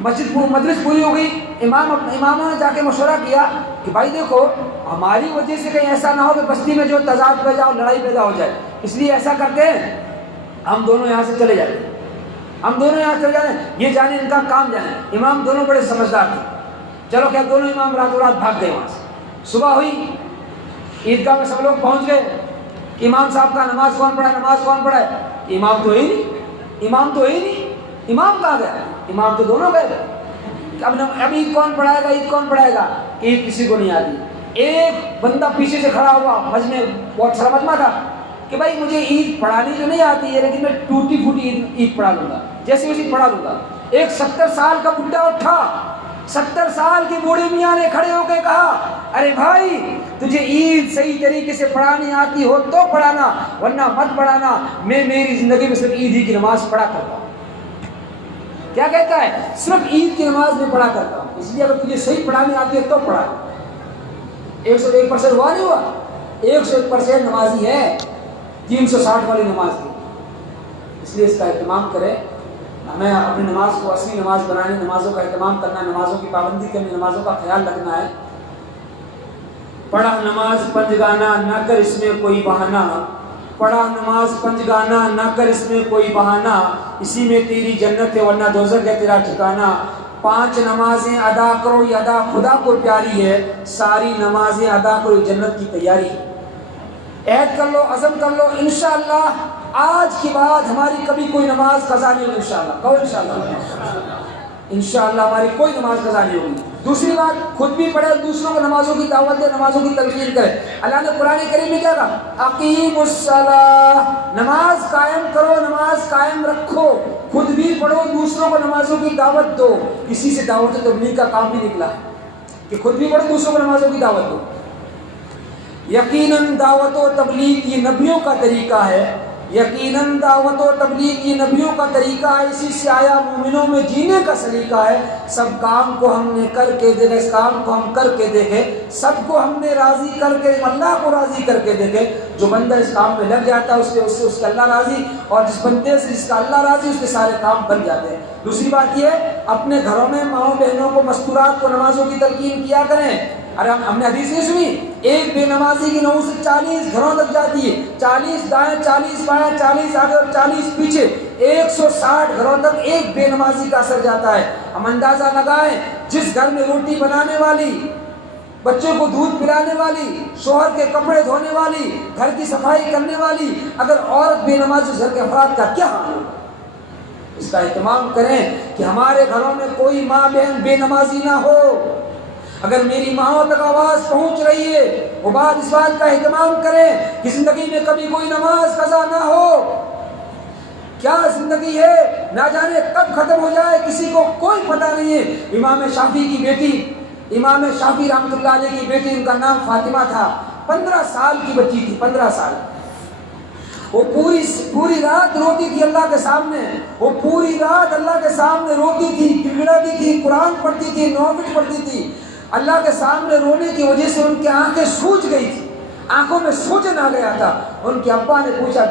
مجلس پوری ہو گئی۔ اماموں نے جا کے مشورہ کیا کہ بھائی دیکھو ہماری وجہ سے کہیں ایسا نہ ہو کہ بستی میں جو تضاد پیدا ہو، لڑائی پیدا ہو جائے، اس لیے ایسا کرتے ہیں ہم دونوں یہاں سے چلے جاتے ہیں، ہم دونوں یہاں چلے جاتے ہیں، یہ جانے ان کا کام جانے۔ امام دونوں بڑے سمجھدار تھے، چلو کیا دونوں امام راتوں رات بھاگ گئے وہاں سے۔ صبح ہوئی، عیدگاہ میں سب لوگ پہنچ گئے، امام صاحب کا نماز کون پڑھائے، نماز کون پڑھائے؟ امام تو ہی نہیں، امام تو ہے ہی نہیں، امام کہاں گیا؟ امام تو دونوں گئے۔ اب عید کون پڑھائے گا؟ عید کون پڑھائے گا؟ عید کسی کو نہیں آتی۔ ایک بندہ پیچھے سے کھڑا ہوا، حج میں بہت سارا مجمع تھا کہ بھائی مجھے عید پڑھانی تو نہیں آتی ہے لیکن میں ٹوٹی پھوٹی عید پڑھا لوں گا، جیسے ویسے پڑھا لوں گا۔ ایک 70 سال کا بڈھا اٹھا، 70 سال کے بوڑھے میاں نے کھڑے ہو کے کہا ارے بھائی تجھے عید صحیح طریقے سے پڑھانی آتی ہو تو پڑھانا ورنہ مت پڑھانا، میں میری زندگی میں صرف عید ہی کی نماز پڑھا کرتا ہوں۔ کیا کہتا ہے؟ صرف عید کی نماز میں پڑھا کرتا ہوں، اس لیے اگر تجھے صحیح پڑھانی آتی ہے تو پڑھا۔ 101% ہوا نہیں ہوا؟ 101% نمازی ہے 360 والی نماز کی، اس لیے اس کا اہتمام کریں۔ ہمیں اپنی نماز کو اصلی نماز بنانی، نمازوں کا اہتمام کرنا، نمازوں کی پابندی کرنی، نمازوں کا خیال رکھنا ہے۔ پڑھا نماز پنجگانا نہ کر اس میں کوئی بہانہ، پڑھا نماز پنجگانا نہ کر اس میں کوئی بہانہ، اسی میں تیری جنت ہے ورنہ دوزخ ہے تیرا ٹھکانہ۔ 5 نمازیں ادا کرو یہ ادا خدا کو پیاری ہے، ساری نمازیں ادا کرو یہ جنت کی تیاری ہے۔ عہد کر لو، عزم کر لو، انشاءاللہ آج کے بعد ہماری کبھی کوئی نماز قضا نہیں ہوگی انشاءاللہ۔ کہو انشاءاللہ، انشاءاللہ ہماری کوئی نماز قضا نہیں ہوگی۔ دوسری بات، خود بھی پڑھے، دوسروں کو نمازوں کی دعوت دے، نمازوں کی تلقین کرے۔ اللہ نے قرآن کریم میں کیا کہا؟ اقیموا الصلاۃ، نماز قائم کرو، نماز قائم رکھو، خود بھی پڑھو، دوسروں کو نمازوں کی دعوت دو۔ کسی سے دعوت و تبلیغ کا کام بھی نکلا ہے کہ خود بھی پڑھو، دوسروں کو نمازوں کی دعوت دو۔ یقیناً دعوت و تبلیغ یہ نبیوں کا طریقہ ہے، یقیناً دعوت و تبلیغ یہ نبیوں کا طریقہ ہے، اسی سے آیا مومنوں میں جینے کا سلیقہ ہے۔ سب کام کو ہم نے کر کے دیکھے، اس کام کو ہم کر کے دیکھے، سب کو ہم نے راضی کر کے، اللہ کو راضی کر کے دیکھے۔ جو بندہ اس کام میں لگ جاتا ہے اس کا اللہ راضی، اور جس بندے سے جس کا اللہ راضی اس کے سارے کام بن جاتے ہیں۔ دوسری بات یہ ہے، اپنے گھروں میں ماؤں بہنوں کو مستورات کو نمازوں کی تلقین کیا کریں۔ ارے ہم نے حدیث نہیں سنی؟ ایک بے نمازی کی نحوست 40 گھروں تک جاتی ہے، 40 دائیں 40 بائیں، 40 آگے اور 40 پیچھے، 160 گھروں تک ایک بے نمازی کا اثر جاتا ہے۔ ہم اندازہ لگائیں، جس گھر میں روٹی بنانے والی، بچوں کو دودھ پلانے والی، شوہر کے کپڑے دھونے والی، گھر کی صفائی کرنے والی، اگر عورت بے نمازی، گھر کے افراد کا کیا حال ہوگا؟ اس کا اہتمام کریں کہ ہمارے گھروں میں کوئی ماں بہن بے نمازی نہ ہو۔ اگر میری ماں تک آواز پہنچ رہی ہے، وہ بات اس بات کا اہتمام کریں کہ زندگی میں کبھی کوئی نماز قضا نہ ہو۔ کیا زندگی ہے، نہ جانے کب ختم ہو جائے، کسی کو کوئی پتہ نہیں ہے۔ امام شافعی کی بیٹی، امام شافعی رحمۃ اللہ علیہ کی بیٹی، ان کا نام فاطمہ تھا، 15 سال کی بچی تھی، 15 سال۔ وہ پوری رات روتی تھی اللہ کے سامنے، وہ پوری رات اللہ کے سامنے روتی تھی، گڑگڑاتی تھی، قرآن پڑھتی تھی، نوافل پڑھتی تھی۔ اللہ کے سامنے رونے کی وجہ سے ان کی آنکھیں سوج گئی تھی، آنکھوں میں سوجن آ گیا تھا۔ ان کے ابا نے پوچھا،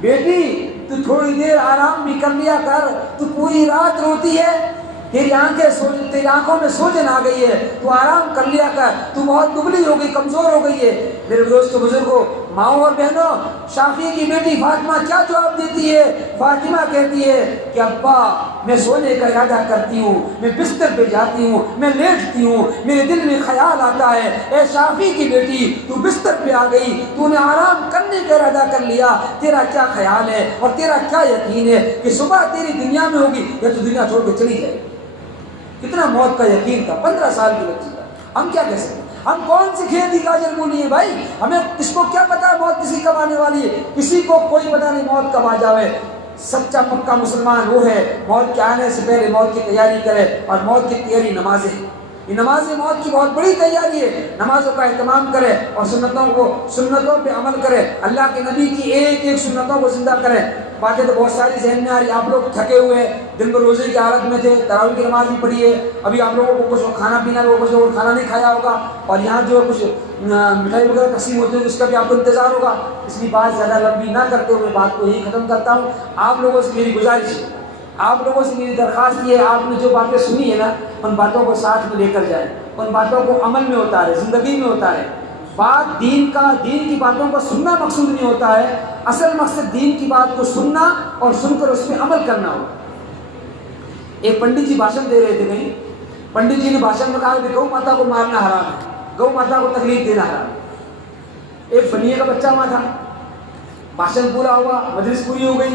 بیٹی تو تھوڑی دیر آرام بھی کر لیا کر، تو پوری رات روتی ہے، تیری آنکھوں میں سوجن آ گئی ہے، تو آرام کر لیا کر، تو بہت دبلی ہو گئی، کمزور ہو گئی ہے۔ میرے دوستو بزرگوں، ماؤں اور بہنوں، شافعی کی بیٹی فاطمہ کیا جواب دیتی ہے؟ فاطمہ کہتی ہے کہ ابا میں سونے کا ارادہ کرتی ہوں، میں بستر پہ جاتی ہوں، میں لیٹتی ہوں، میرے دل میں خیال آتا ہے، اے شافعی کی بیٹی تو بستر پہ آ گئی، تو نے آرام کرنے کا ارادہ کر لیا، تیرا کیا خیال ہے اور تیرا کیا یقین ہے کہ صبح تیری دنیا میں ہوگی یا تو دنیا چھوڑ کے چلی جائے؟ کتنا موت کا یقین تھا 15 سال کی بچی کا۔ ہم کیا کہہ سکتے ہیں؟ ہم کون سی کھیتی گاجر بولی ہے بھائی؟ ہمیں کس کو کیا پتا ہے موت کسی کب آنے والی ہے؟ کسی کو کوئی پتا نہیں موت کب آ جاوے۔ سچا پکا مسلمان وہ ہے موت کے آنے سے پہلے موت کی تیاری کرے، اور موت کی تیاری نمازیں، یہ نمازیں موت کی بہت بڑی تیاری ہے۔ نمازوں کا اہتمام کرے اور سنتوں پہ عمل کرے، اللہ کے نبی کی ایک ایک سنتوں کو زندہ کرے۔ باتیں تو بہت ساری ذہن میں آ رہی، آپ لوگ تھکے ہوئے ہیں، دن بھر روزے کی حالت میں تھے، تراویح کی نماز بھی پڑھی ہے، ابھی آپ لوگوں کو کچھ کھانا پینا ہوگا، کچھ لوگوں کھانا نہیں کھایا ہوگا، اور یہاں جو ہے کچھ مٹھائی وغیرہ تقسیم ہوتی ہے اس کا بھی آپ کو انتظار ہوگا۔ اس لیے بات زیادہ لمبی نہ کرتے ہوئے بات کو یہی ختم کرتا ہوں۔ آپ لوگوں سے میری گزارش ہے، آپ لوگوں سے میری درخواست یہ ہے، آپ نے جو باتیں سنی ہے نا، ان باتوں کو ساتھ میں لے کر جائیں، ان باتوں کو عمل میں اتاریں، زندگی میں اتاریں۔ بات دین کی باتوں کو سننا مقصود نہیں ہوتا ہے، اصل مقصد دین کی بات کو سننا اور سن کر اس پہ عمل کرنا ہو۔ ایک پنڈت جی بھاشن دے رہے تھے کہیں، پنڈت جی نے بھاشن میں کہا کہ گو ماتا کو مارنا حرام ہے، گو ماتا کو تکلیف دینا حرام ہے۔ ایک بنیے کا بچہ وہاں تھا، بھاشن پورا ہوا، مجلس پوری ہو گئی،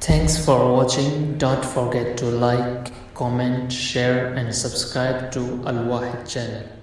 Thanks for watching. Don't forget to like, comment, share and subscribe to Al Wahid channel.